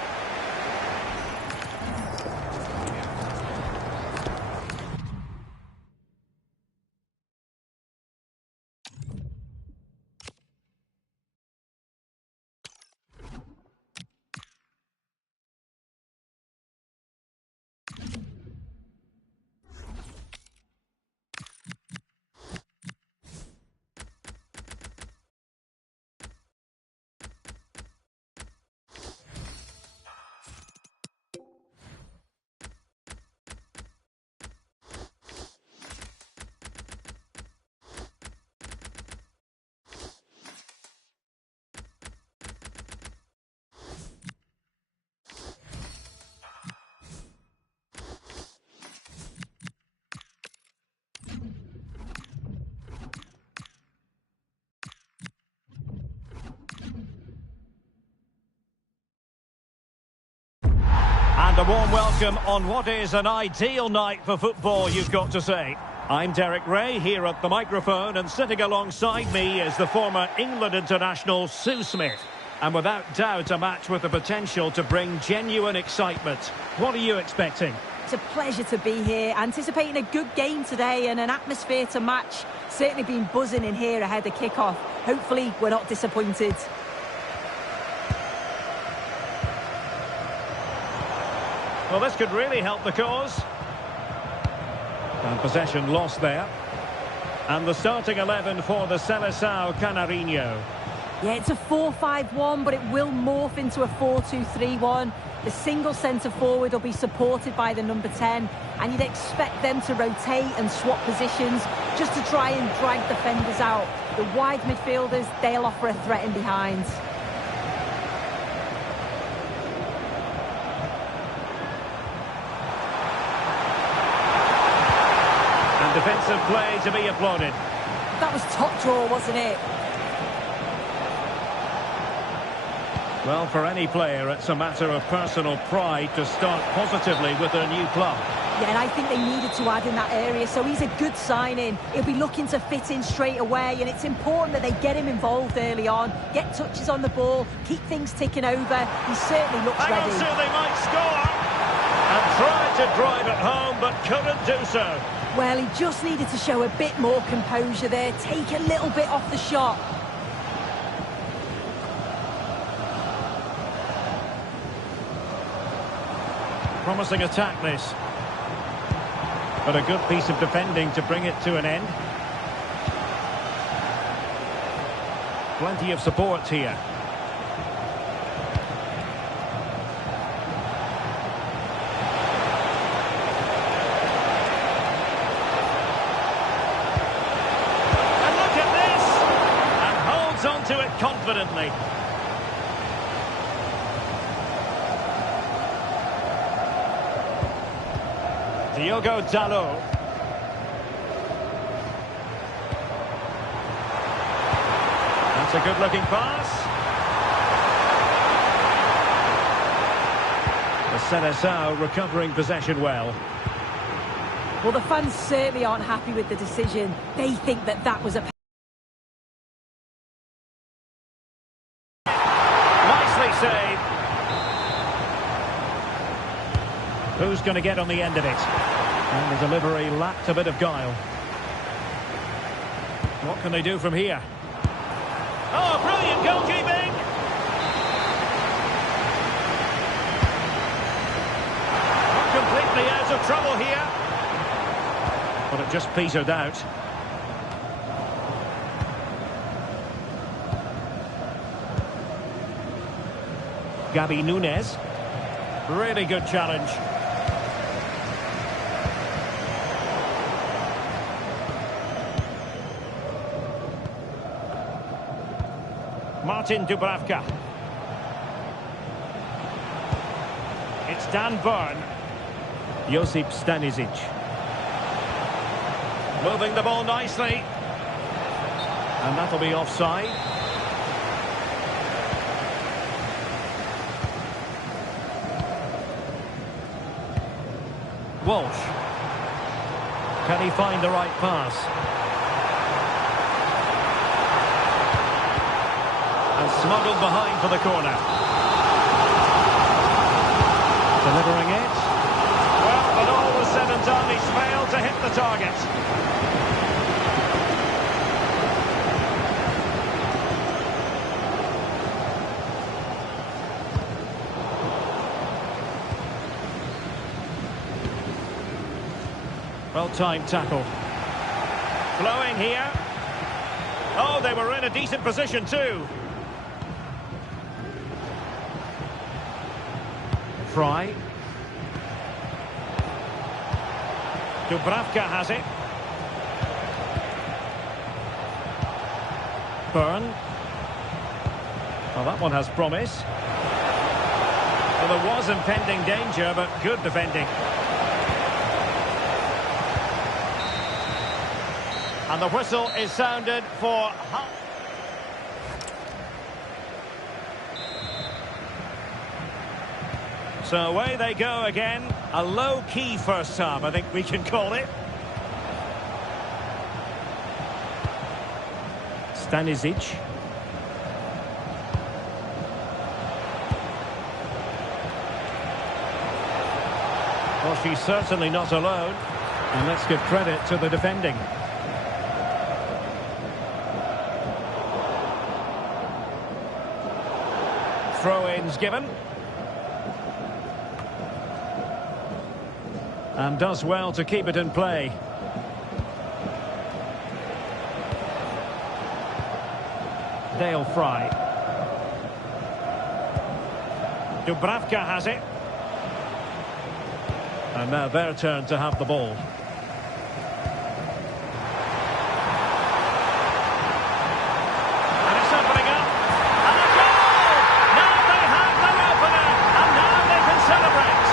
And a warm welcome on what is an ideal night for football, you've got to say. I'm Derek Ray here at the microphone, and sitting alongside me is the former England international Sue Smith. And without doubt a match with the potential to bring genuine excitement. What are you expecting? It's a pleasure to be here, anticipating a good game today and an atmosphere to match. Certainly been buzzing in here ahead of kick-off. Hopefully we're not disappointed. Well, this could really help the cause. And possession lost there. And the starting 11 for the Seleção Canarinho. Yeah, it's a 4-5-1, but it will morph into a 4-2-3-1. The single centre-forward will be supported by the number 10, and you'd expect them to rotate and swap positions just to try and drag defenders out. The wide midfielders, they'll offer a threat in behind. And defensive play to be applauded. That was top draw, wasn't it? Well, for any player, it's a matter of personal pride to start positively with their new club. Yeah, and I think they needed to add in that area, so he's a good signing. He'll be looking to fit in straight away, and it's important that they get him involved early on, get touches on the ball, keep things ticking over. He certainly looks Hang ready. on, Sue, they might score! And tried to drive it home, but couldn't do so. Well, he just needed to show a bit more composure there, take a little bit off the shot. Promising attack, this. But a good piece of defending to bring it to an end. Plenty of support here. And look at this! And holds on to it confidently. Diogo Dalot. That's a good-looking pass. The Seleção recovering possession well. Well, the fans certainly aren't happy with the decision. They think that that was a... Nicely saved. Who's going to get on the end of it? And the delivery lacked a bit of guile. What can they do from here? Oh, brilliant goalkeeping! Not completely out of trouble here. But it just petered out. Gabi Nunes. Really good challenge. Martin Dubravka. It's Dan Burn. Josip Stanisic. Moving the ball nicely. And that'll be offside. Walsh. Can he find the right pass? And smuggled behind for the corner. Delivering it. Well, when all was said and done, he's failed to hit the target. Well-timed tackle. Flowing here. Oh, they were in a decent position too. Fry. Dubravka has it. Burn. Well, that one has promise. Well, there was impending danger, but good defending. And the whistle is sounded for... So away they go again. A low-key first half, I think we can call it. Stanisic. Well, she's certainly not alone. And let's give credit to the defending. Throw-ins given. And does well to keep it in play. Dale Fry. Dubravka has it. And now their turn to have the ball. And it's opening up. And a goal! Now they have their opener. And now they can celebrate.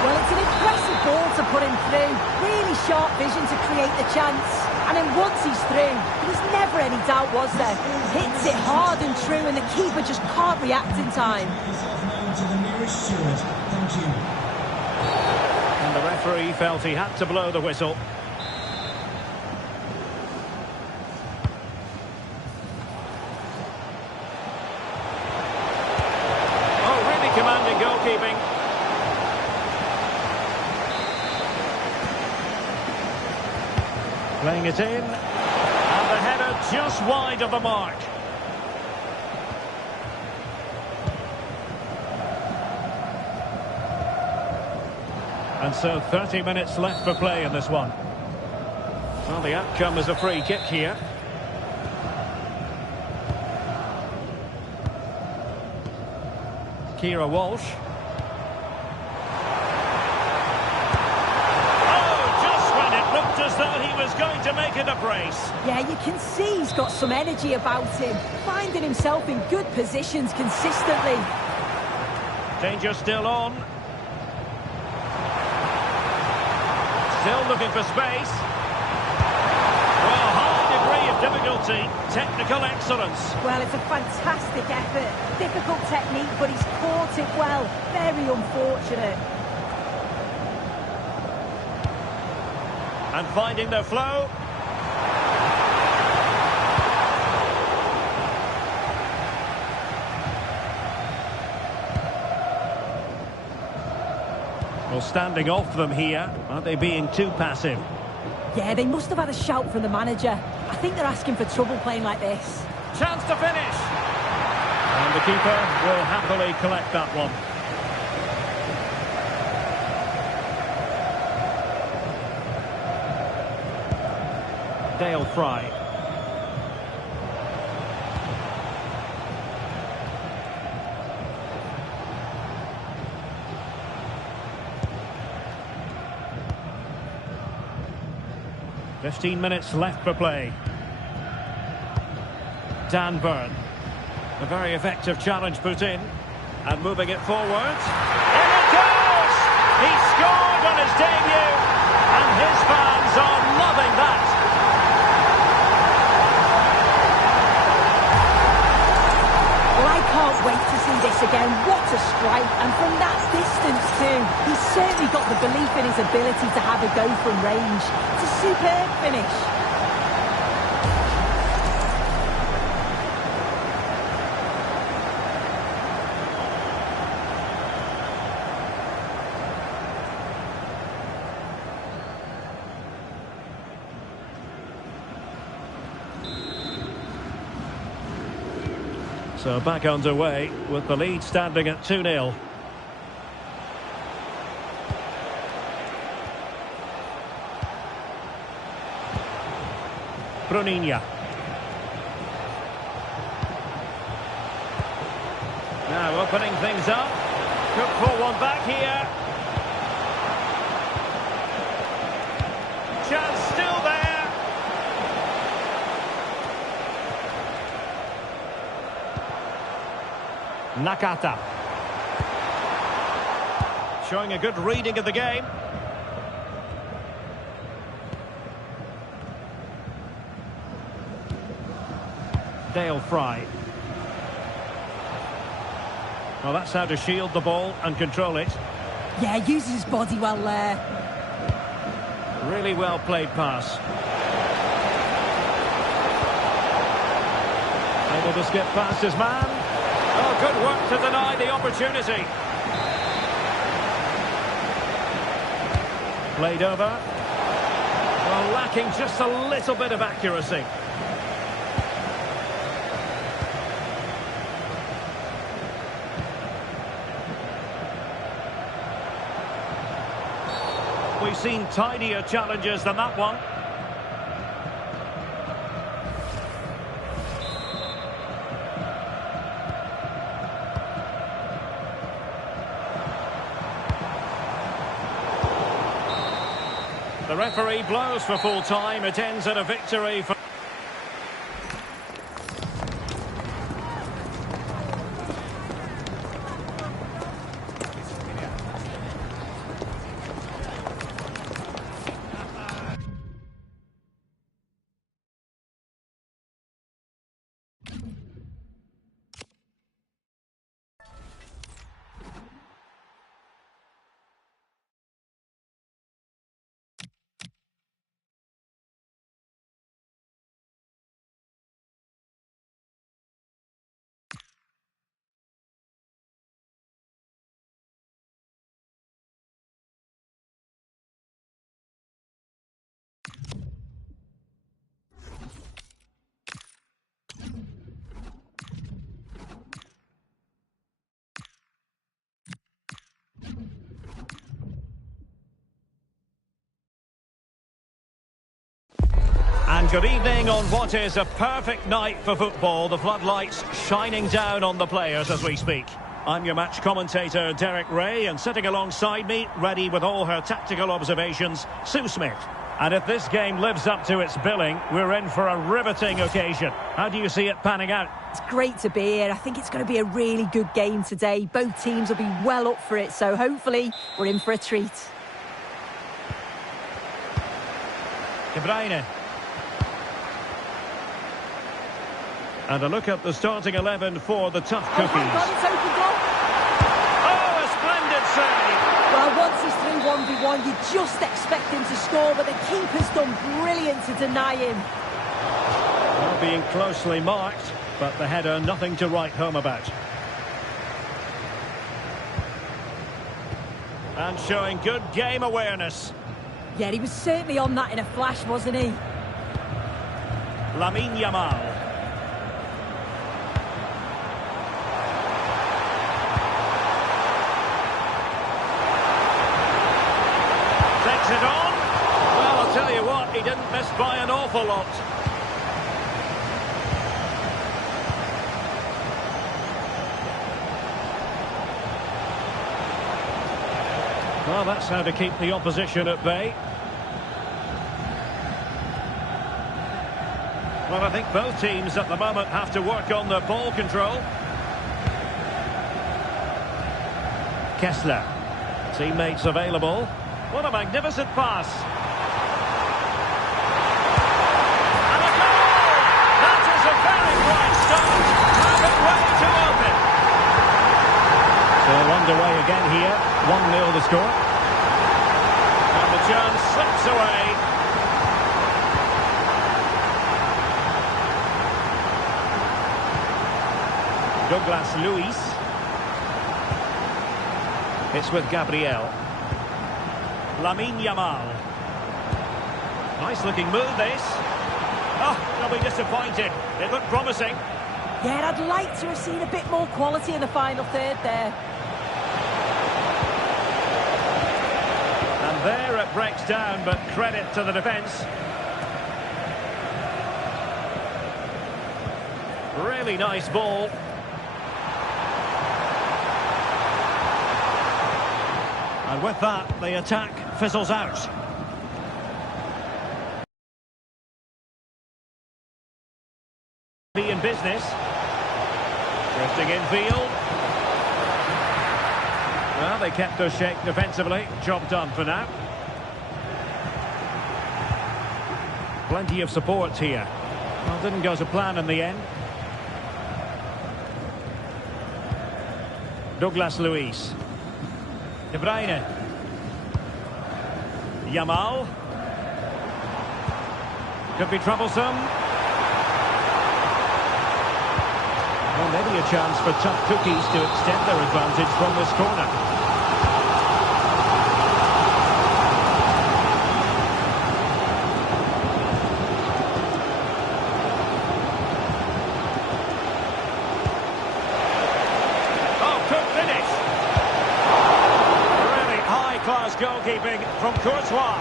Well, it's an impressive ball to put him through. Really sharp vision to create the chance. And then once he's through, there was never any doubt, was there? Hits it hard and true, and the keeper just can't react in time. To the nearest steward. Thank you. And the referee felt he had to blow the whistle. Oh, really commanding goalkeeping. Playing it in, and the header just wide of the mark. And so 30 minutes left for play in this one. Well, the outcome is a free kick here. Kira Walsh. Oh, just when it looked as though he was going to make it a brace. Yeah, you can see he's got some energy about him, finding himself in good positions consistently. Danger still on. Still looking for space. Well, high degree of difficulty, technical excellence. Well, it's a fantastic effort. Difficult technique, but he's caught it well. Very unfortunate. And finding the flow. Well, standing off them here. Aren't they being too passive? Yeah, they must have had a shout from the manager. I think they're asking for trouble playing like this. Chance to finish. And the keeper will happily collect that one. Dale Fry. "15 minutes left for play." Dan Burn. A very effective challenge put in. And moving it forward. In it goes! He scored on his debut. And his fans are loving that. Well, I can't wait to see this again. What a strike. And from that distance too. He's certainly got the belief in his ability to have a go from range. It's a superb finish. So back underway with the lead standing at 2-0. Bruninha. Now opening things up. Could pull one back here. Chance still there. Nakata. Showing a good reading of the game. Dale Fry. Well, that's how to shield the ball and control it. Yeah, uses his body well there. Really well played pass. Able to skip past his man. Oh, good work to deny the opportunity. Played over. Well, lacking just a little bit of accuracy. We've seen tidier challenges than that one. The referee blows for full time. It ends at a victory for... Good evening on what is a perfect night for football. The floodlights shining down on the players as we speak. I'm your match commentator, Derek Ray, and sitting alongside me, ready with all her tactical observations, Sue Smith. And if this game lives up to its billing, we're in for a riveting occasion. How do you see it panning out? It's great to be here. I think it's going to be a really good game today. Both teams will be well up for it, so hopefully we're in for a treat. De Bruyne. And a look at the starting 11 for the tough cookies. Oh, my God, it's opened up. Oh, a splendid save! Well, once he's through 1v1, you just expect him to score, but the keeper's done brilliant to deny him. Well, being closely marked, but the header nothing to write home about. And showing good game awareness. Yeah, he was certainly on that in a flash, wasn't he? Lamine Yamal. Takes it on. Well, I'll tell you what, he didn't miss by an awful lot. Well, that's how to keep the opposition at bay. Well, I think both teams at the moment have to work on their ball control. Kessler. Teammates available. What a magnificent pass. And a goal! That is a very bright start. Have it way to open. So underway again here. 1-0 the score. And the chance slips away. Douglas Luiz. It's with Gabriel. Lamine Yamal. Nice looking move this. Oh, they'll be disappointed. It looked promising. Yeah, I'd like to have seen a bit more quality in the final third there. And there it breaks down, but credit to the defence. Really nice ball. And with that, the attack fizzles out. Be in business. Drifting infield. Well, they kept their shape defensively. Job done for now. Plenty of support here. Well, didn't go to plan in the end. Douglas Luiz. De Bruyne. Yamal. Could be troublesome. Well, maybe a chance for tough cookies to extend their advantage from this corner. Goalkeeping from Courtois.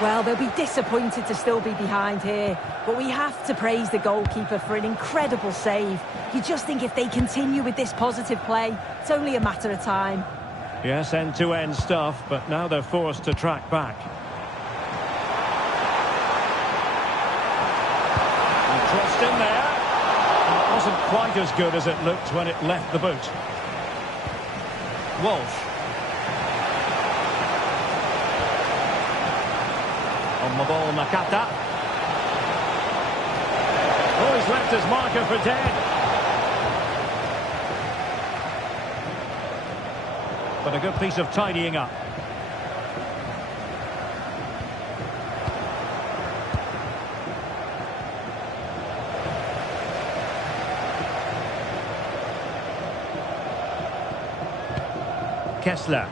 Well, they'll be disappointed to still be behind here, but we have to praise the goalkeeper for an incredible save. You just think if they continue with this positive play, it's only a matter of time. Yes, end-to-end stuff, but now they're forced to track back. And crossed in there. It wasn't quite as good as it looked when it left the boot. Walsh. On the ball, Nakata. Oh, he's left his marker for dead. But a good piece of tidying up. Kessler.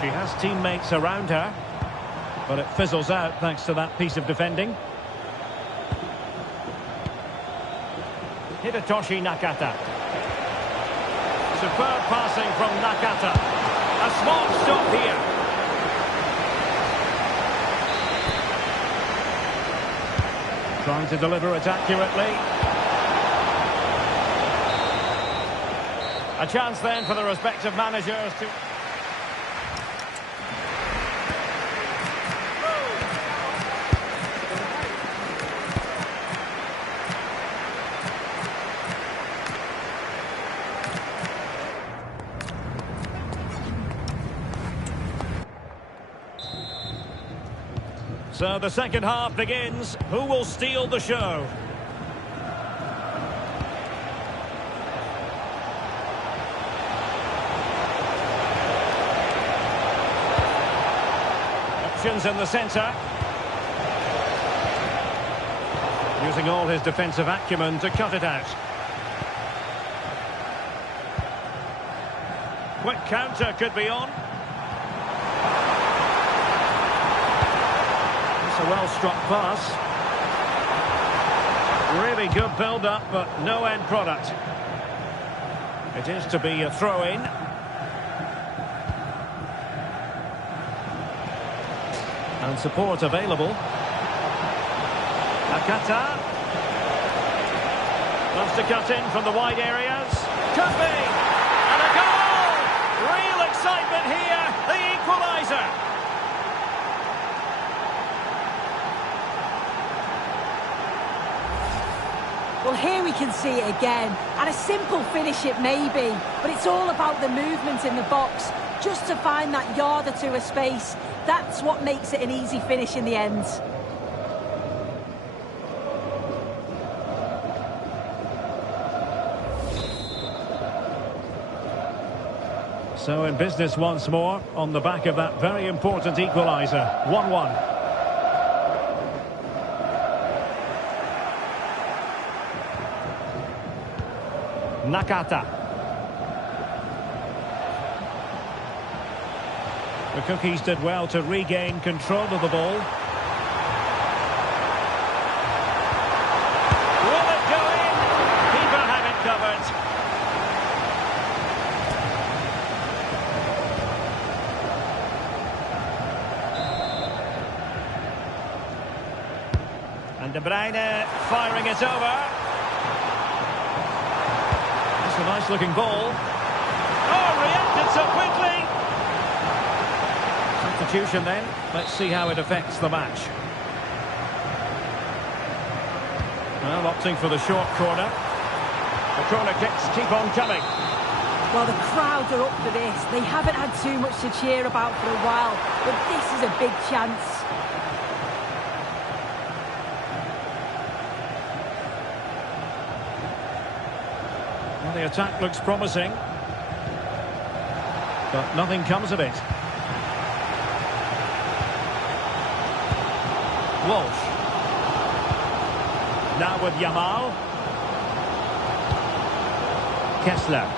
She has teammates around her, but it fizzles out thanks to that piece of defending. Hidetoshi Nakata. Superb passing from Nakata. A small stop here. Trying to deliver it accurately. A chance then for the respective managers to... So the second half begins. Who will steal the show? Options in the centre. Using all his defensive acumen to cut it out. Quick counter could be on. A well-struck pass. Really good build-up, but no end product. It is to be a throw-in. And support available. Nakata. Loves to cut in from the wide areas. Could be! And a goal! Real excitement here, the equaliser. Well, here we can see it again, and a simple finish it may be, but it's all about the movement in the box, just to find that yard or two of space. That's what makes it an easy finish in the end. So in business once more, on the back of that very important equaliser, 1-1. Nakata. The Cookies did well to regain control of the ball. Will it go in? Keeper had it covered. And De Bruyne firing it over. A nice looking ball. Oh, reacted so quickly. Substitution then. Let's see how it affects the match. Well, opting for the short corner. The corner kicks keep on coming. Well, the crowd are up for this. They haven't had too much to cheer about for a while, but this is a big chance. The attack looks promising, but nothing comes of it. Walsh. Now with Yamal. Kessler.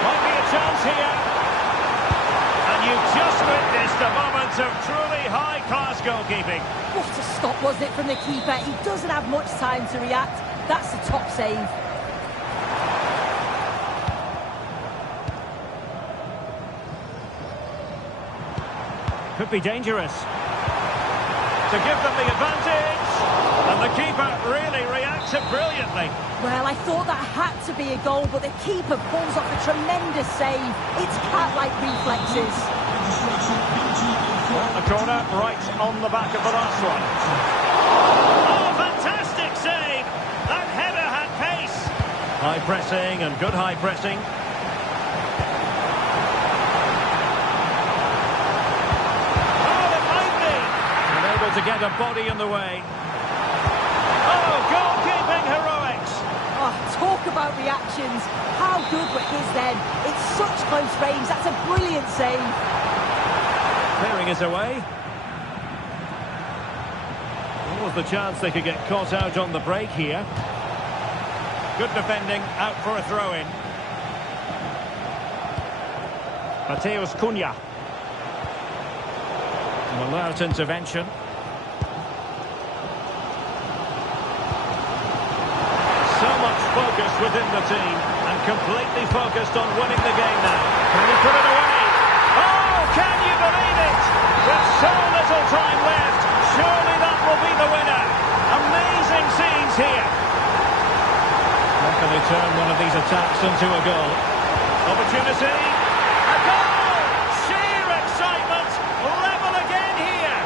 Might be a chance here. And you've just witnessed a moment of truly high-class goalkeeping. What a stop, wasn't it, from the keeper? He doesn't have much time to react. That's a top save. Could be dangerous. To give them the advantage. And the keeper really reacted brilliantly. Well, I thought that had to be a goal, but the keeper pulls off a tremendous save. It's cat-like reflexes. Well, the corner right on the back of the last one. Oh, fantastic save! That header had pace. High pressing and good high pressing. Oh, it might be! Unable to get a body in the way. Oh, goalkeeping heroics! Oh, talk about reactions. How good were his then? It's such close range. That's a brilliant save. Clearing it away. What was the chance they could get caught out on the break here? Good defending, out for a throw-in. Mateus Cunha. An alert intervention. So much focus within the team, and completely focused on winning the game now. Can he put it away? Oh, can you believe it? With so little time left, surely that will be the winner. Amazing scenes here. How can they turn one of these attacks into a goal? Opportunity. A goal! Sheer excitement. Level again here.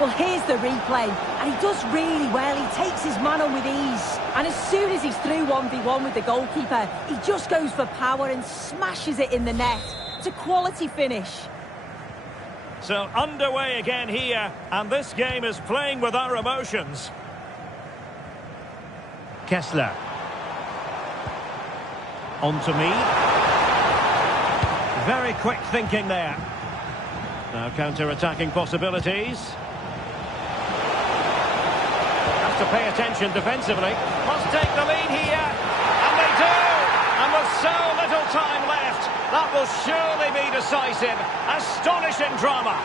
Well, here's the replay, and he does really well. He takes his man on with ease. And as soon as he's through 1v1 with the goalkeeper, he just goes for power and smashes it in the net. It's a quality finish. So underway again here, and this game is playing with our emotions. Kessler. On to me. Very quick thinking there. Now counter-attacking possibilities. Has to pay attention defensively. Must take the lead here. And they do! And with so little time left, that will surely be decisive. Astonishing drama.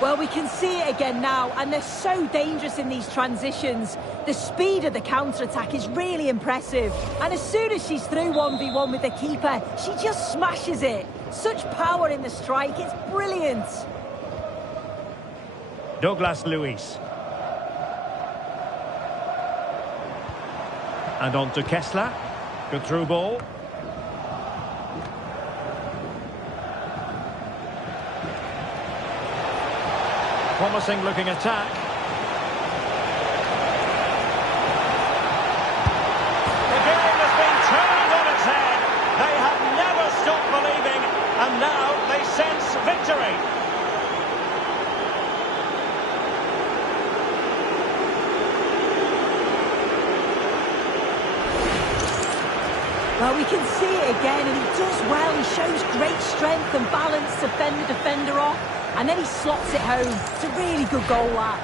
Well, we can see it again now, and they're so dangerous in these transitions. The speed of the counter-attack is really impressive. And as soon as she's through 1v1 with the keeper, she just smashes it. Such power in the strike, it's brilliant. Douglas Luiz. And on to Kessler. Good through ball. Promising looking attack. The game has been turned on its head. They have never stopped believing, and now they sense victory. Well, we can see it again, and he does well. He shows great strength and balance to fend the defender off. And then he slots it home. It's a really good goal, that.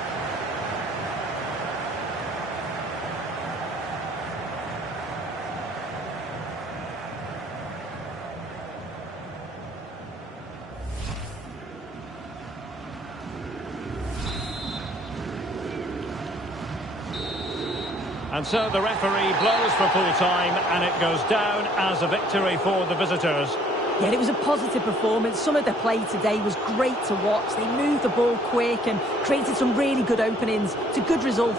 And so the referee blows for full time, and it goes down as a victory for the visitors. Yeah, it was a positive performance. Some of the play today was great to watch. They moved the ball quick and created some really good openings. It's a good result.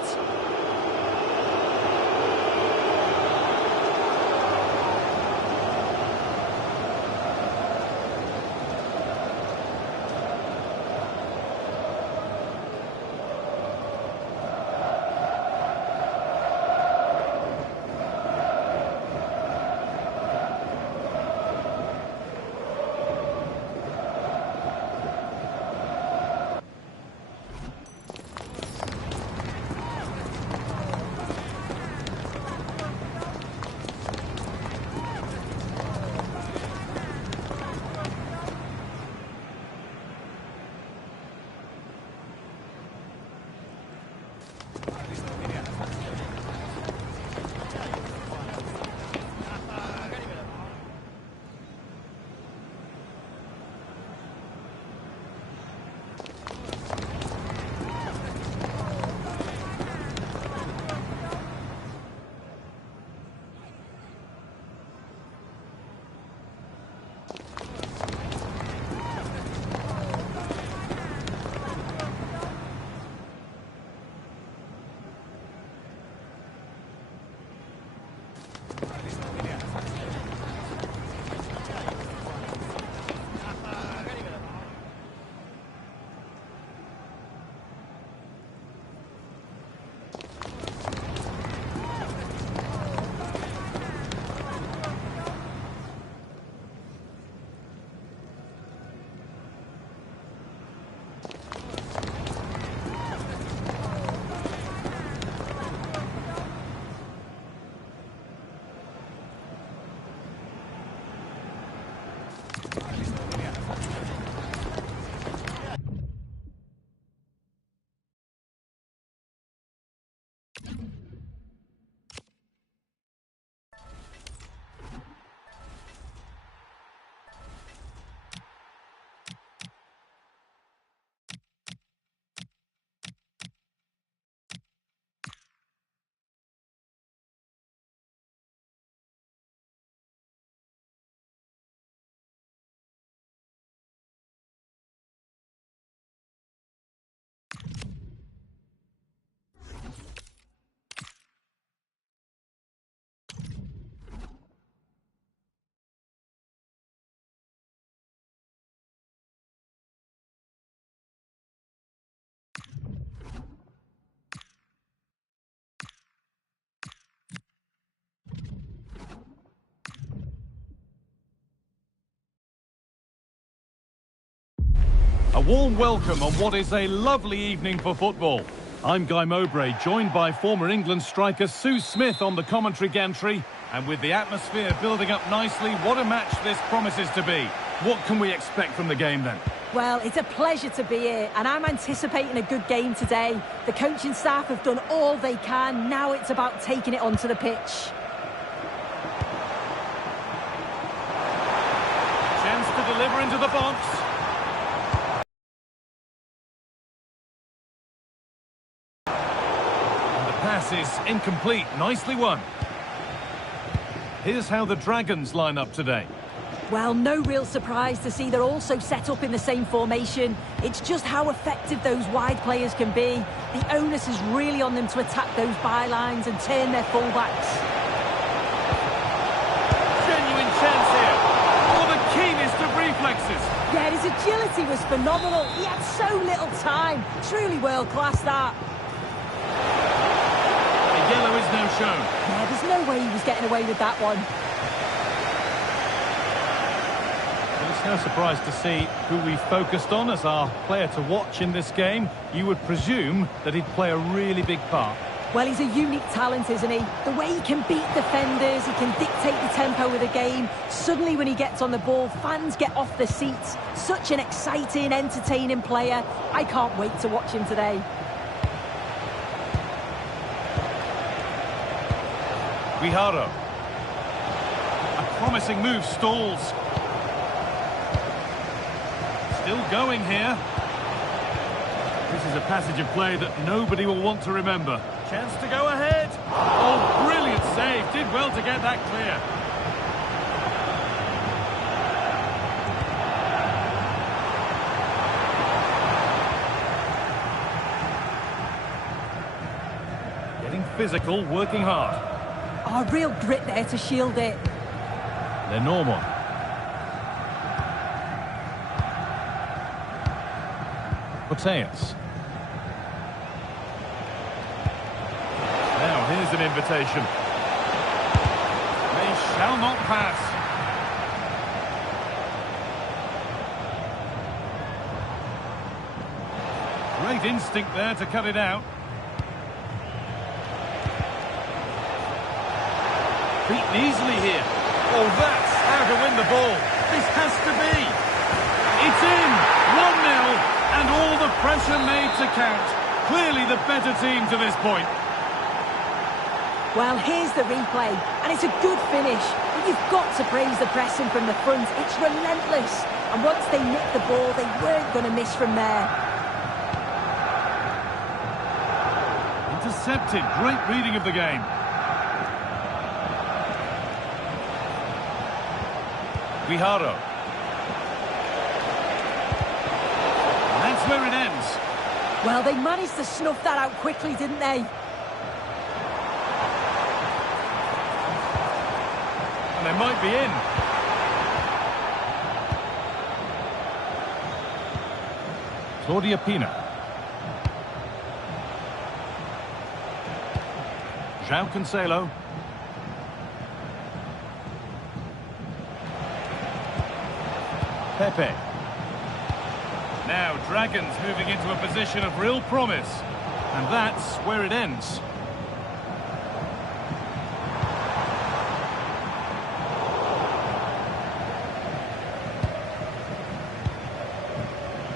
warm welcome on what is a lovely evening for football. I'm Guy Mowbray, joined by former England striker Sue Smith on the commentary gantry. And with the atmosphere building up nicely, what a match this promises to be. What can we expect from the game then? Well, it's a pleasure to be here, and I'm anticipating a good game today. The coaching staff have done all they can. Now it's about taking it onto the pitch. Chance to deliver into the box. And the pass is incomplete. Nicely won. Here's how the Dragons line up today. Well, no real surprise to see they're also set up in the same formation. It's just how effective those wide players can be. The onus is really on them to attack those bylines and turn their fullbacks. Genuine chance here. For the keenest of reflexes. Yeah, his agility was phenomenal. He had so little time. Truly world-class, that. A yellow is now shown. Yeah, there's no way he was getting away with that one. It's no surprise to see who we focused on as our player to watch in this game. You would presume that he'd play a really big part. Well, he's a unique talent, isn't he? The way he can beat defenders, he can dictate the tempo of the game. Suddenly, when he gets on the ball, fans get off their seats. Such an exciting, entertaining player. I can't wait to watch him today. Guijarro. A promising move stalls. Still going here. This is a passage of play that nobody will want to remember. Chance to go ahead. Oh, brilliant save. Did well to get that clear. Getting physical, working hard. Oh, real grit there to shield it. They're normal. Mateus. Now here's an invitation. They shall not pass. Great instinct there to cut it out. Beaten easily here. Oh, that's how to win the ball. This has to be. It's in. 1-0. And all the pressure made to count. Clearly the better team to this point. Well, here's the replay, and it's a good finish. But you've got to praise the pressing from the front. It's relentless. And once they nicked the ball, they weren't going to miss from there. Intercepted. Great reading of the game. Guijarro. That's where it ends. Well, they managed to snuff that out quickly, didn't they? And they might be in. Claudia Pina. João Cancelo. Pepe. Now, Dragons moving into a position of real promise. And that's where it ends.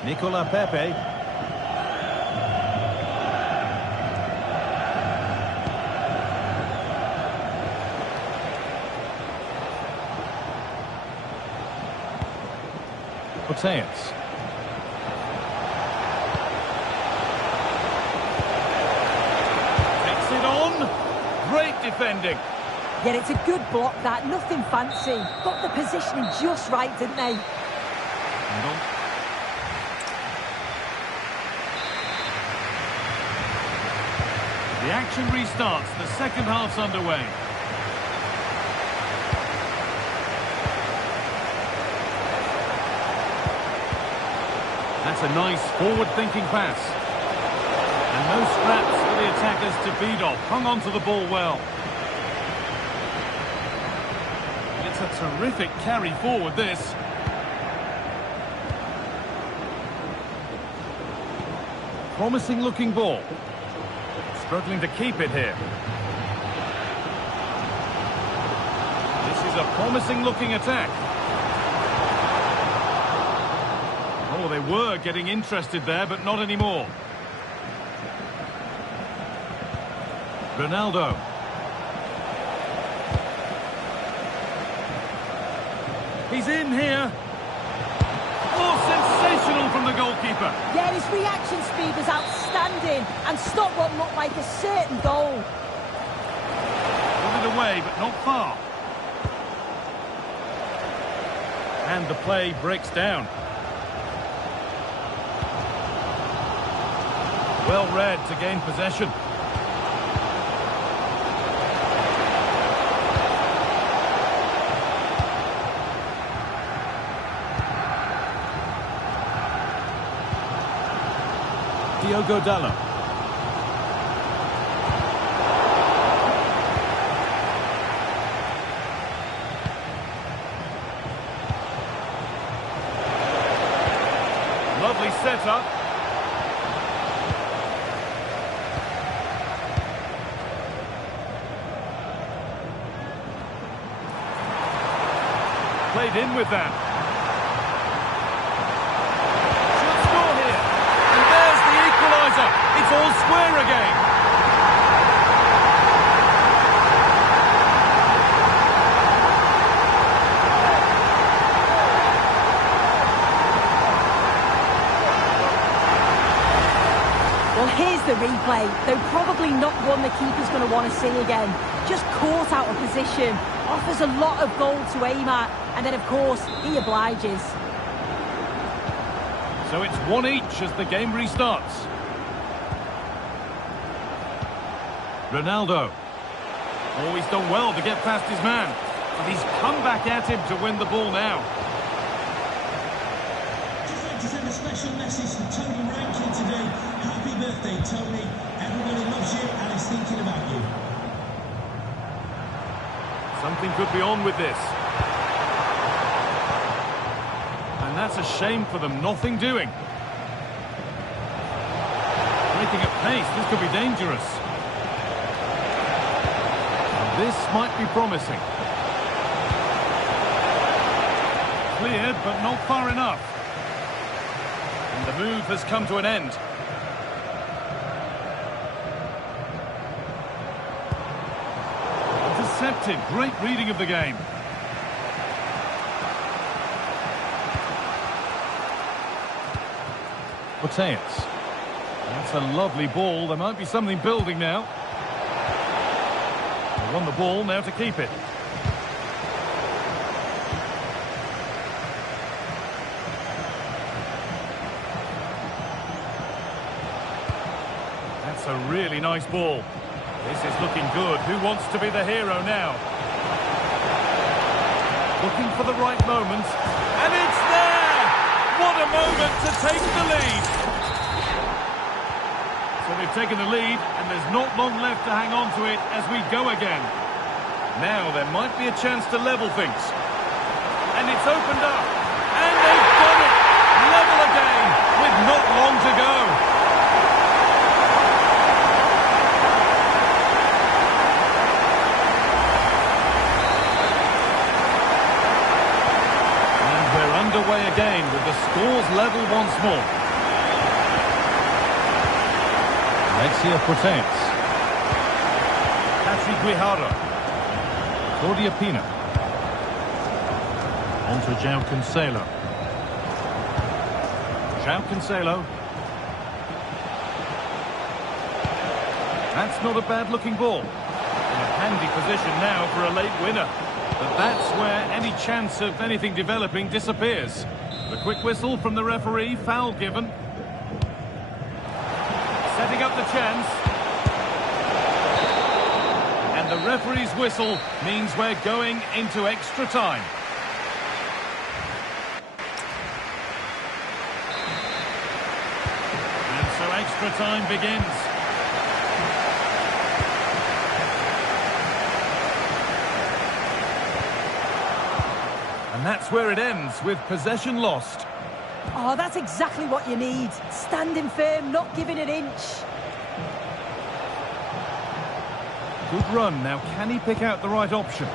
Nicola Pepe. Mateus. Great defending. Yeah, it's a good block, that. Nothing fancy. Got the positioning just right, didn't they? The action restarts. The second half's underway. That's a nice forward-thinking pass. And no scraps for the attackers to beat off. Hung on to the ball well. It's a terrific carry forward, this. promising looking ball. Struggling to keep it here. This is a promising looking attack. Oh, they were getting interested there, but not anymore. Ronaldo. He's in here. Oh, sensational from the goalkeeper. Yeah, his reaction speed was outstanding and stopped what looked like a certain goal. Got it away, but not far. And the play breaks down. Well read to gain possession. Diogo Dallo. Lovely setup. Played in with that. Should score here. And there's the equaliser. It's all square again. Well, here's the replay. Though probably not one the keeper's going to want to see again. Just caught out of position. Offers a lot of goal to aim at. And then, of course, he obliges. So it's 1 each as the game restarts. Ronaldo. Oh, he's done well to get past his man. But he's come back at him to win the ball now. Just like to send a special message to Tony Rankin today. Happy birthday, Tony. Everybody loves you and is thinking about you. Something could be on with this. And that's a shame for them. Nothing doing. Breaking at pace. This could be dangerous. And this might be promising. Cleared, but not far enough. And the move has come to an end. Intercepted. Great reading of the game. Mateus. That's a lovely ball. There might be something building now. They won the ball, now to keep it. That's a really nice ball. This is looking good. Who wants to be the hero now? Looking for the right moment. And it's there! What a moment to take the lead. So they've taken the lead, and there's not long left to hang on to it as we go again. Now there might be a chance to level things. And it's opened up. And they've done it! Level again, with not long to go. Underway again with the scores level once more. Alexia Putellas. Patrick Guijarro. Claudia Pina. On to João Cancelo. João Cancelo. That's not a bad looking ball. In a handy position now for a late winner. But that's where any chance of anything developing disappears. The quick whistle from the referee, foul given. Setting up the chance. And the referee's whistle means we're going into extra time. And so extra time begins. And that's where it ends, with possession lost. Oh, that's exactly what you need. Standing firm, not giving an inch. Good run. Now, can he pick out the right option?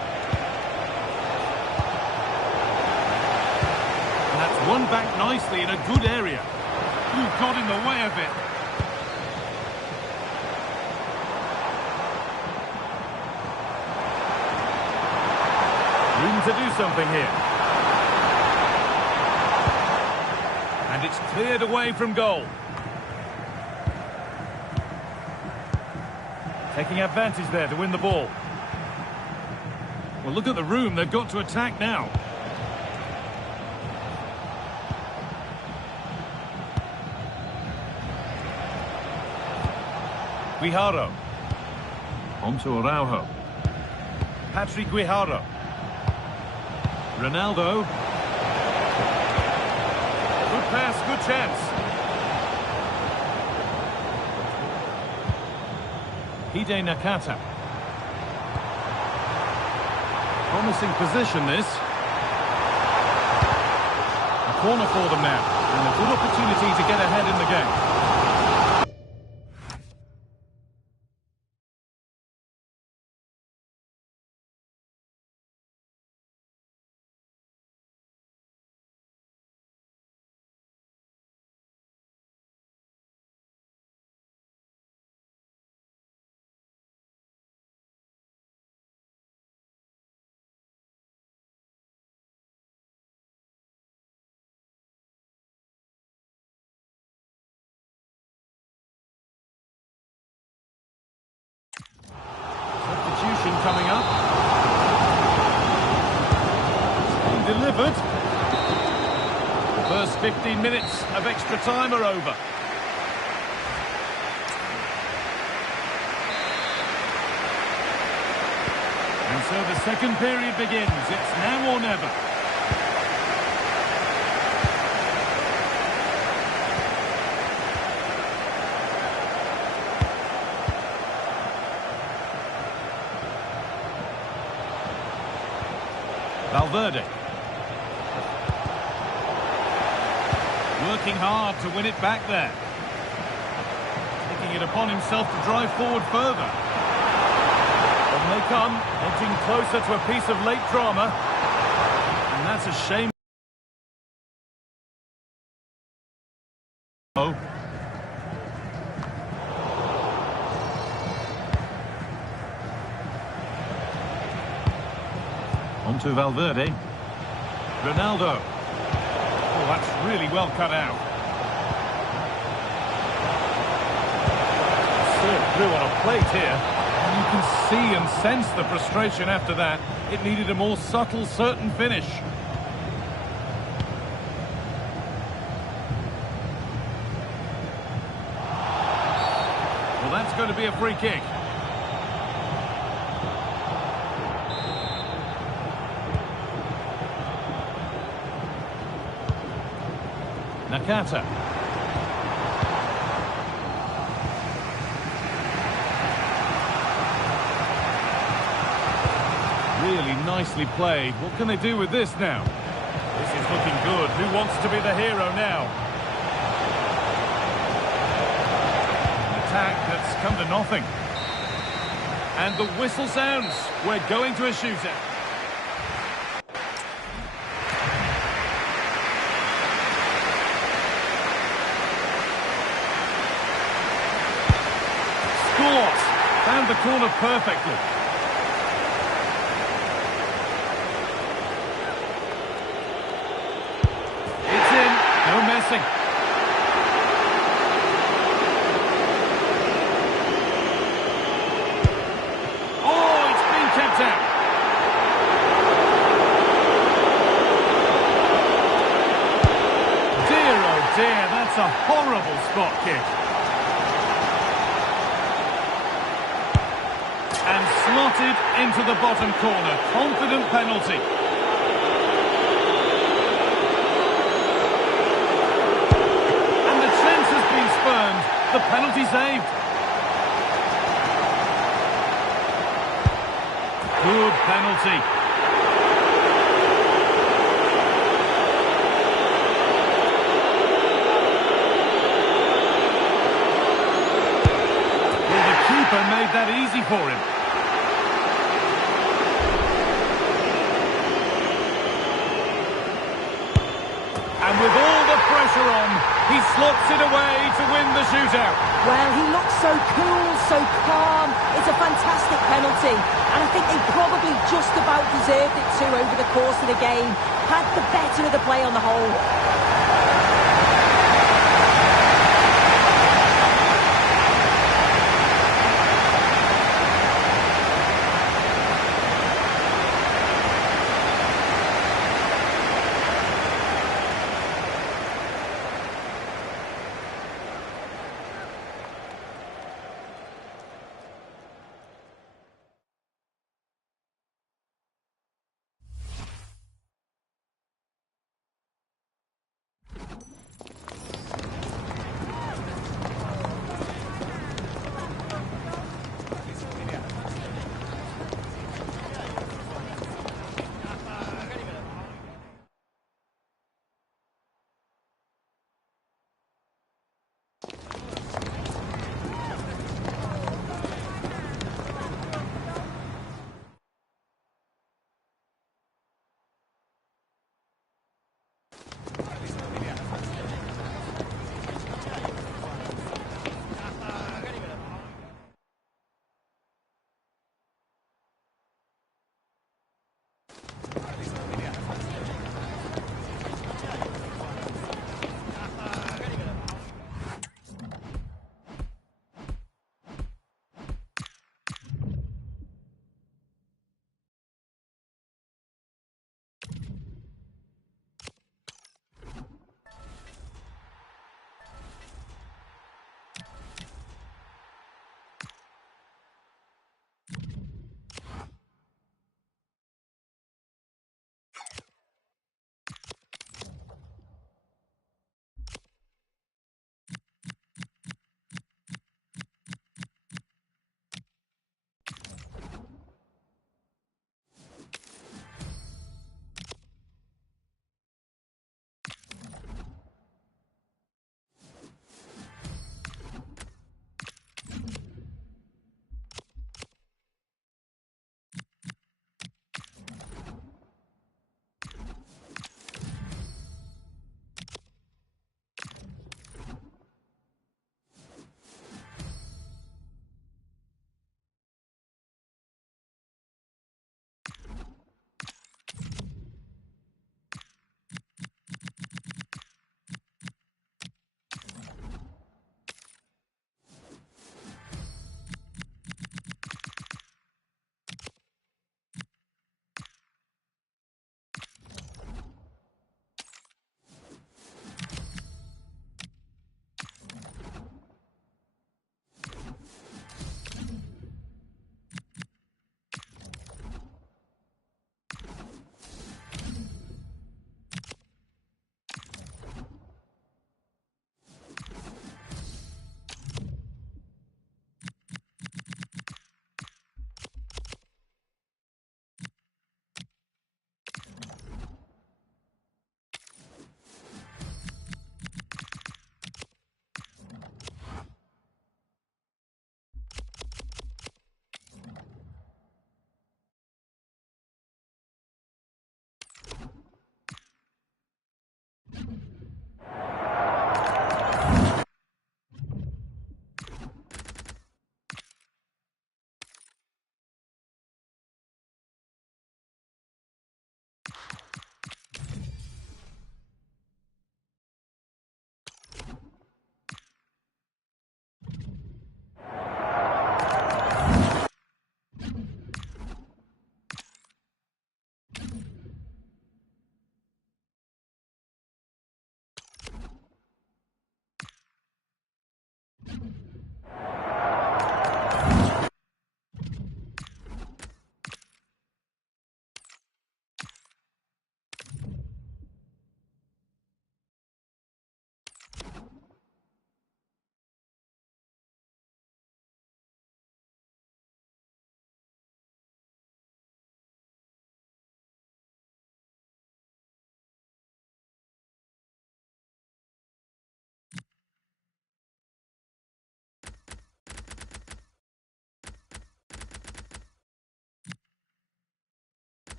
And that's won back nicely in a good area. Ooh, got in the way of it. Room to do something here. And it's cleared away from goal. Taking advantage there to win the ball. Well, look at the room. They've got to attack now. Guijarro. On to Araujo. Patrick Guijarro. Ronaldo. Good pass, good chance. Hide Nakata. Promising position, this. A corner for them now. And a good opportunity to get ahead in the game. Substitution coming up. It's been delivered. The first 15 minutes of extra time are over. And so the second period begins. It's now or never. Valverde. Working hard to win it back there. Taking it upon himself to drive forward further. On they come, edging closer to a piece of late drama. And that's a shame. Oh. On to Valverde. Ronaldo. Oh, that's really well cut out. Served through on a plate here. And you can see and sense the frustration after that. It needed a more subtle, certain finish. Well, that's going to be a free kick. Nakata. Really nicely played. What can they do with this now? This is looking good. Who wants to be the hero now? An attack that's come to nothing. And the whistle sounds. We're going to a shooter. Found the corner perfectly. It's in. No messing. Oh, it's been kept out. Dear, oh dear, that's a horrible spot kick. And slotted into the bottom corner. Confident penalty. And the chance has been spurned. The penalty saved. Good penalty. keeper made that easy for him. And with all the pressure on, he slots it away to win the shootout. Well, he looks so cool, so calm. It's a fantastic penalty. And I think they probably just about deserved it too over the course of the game. Had the better of the play on the whole.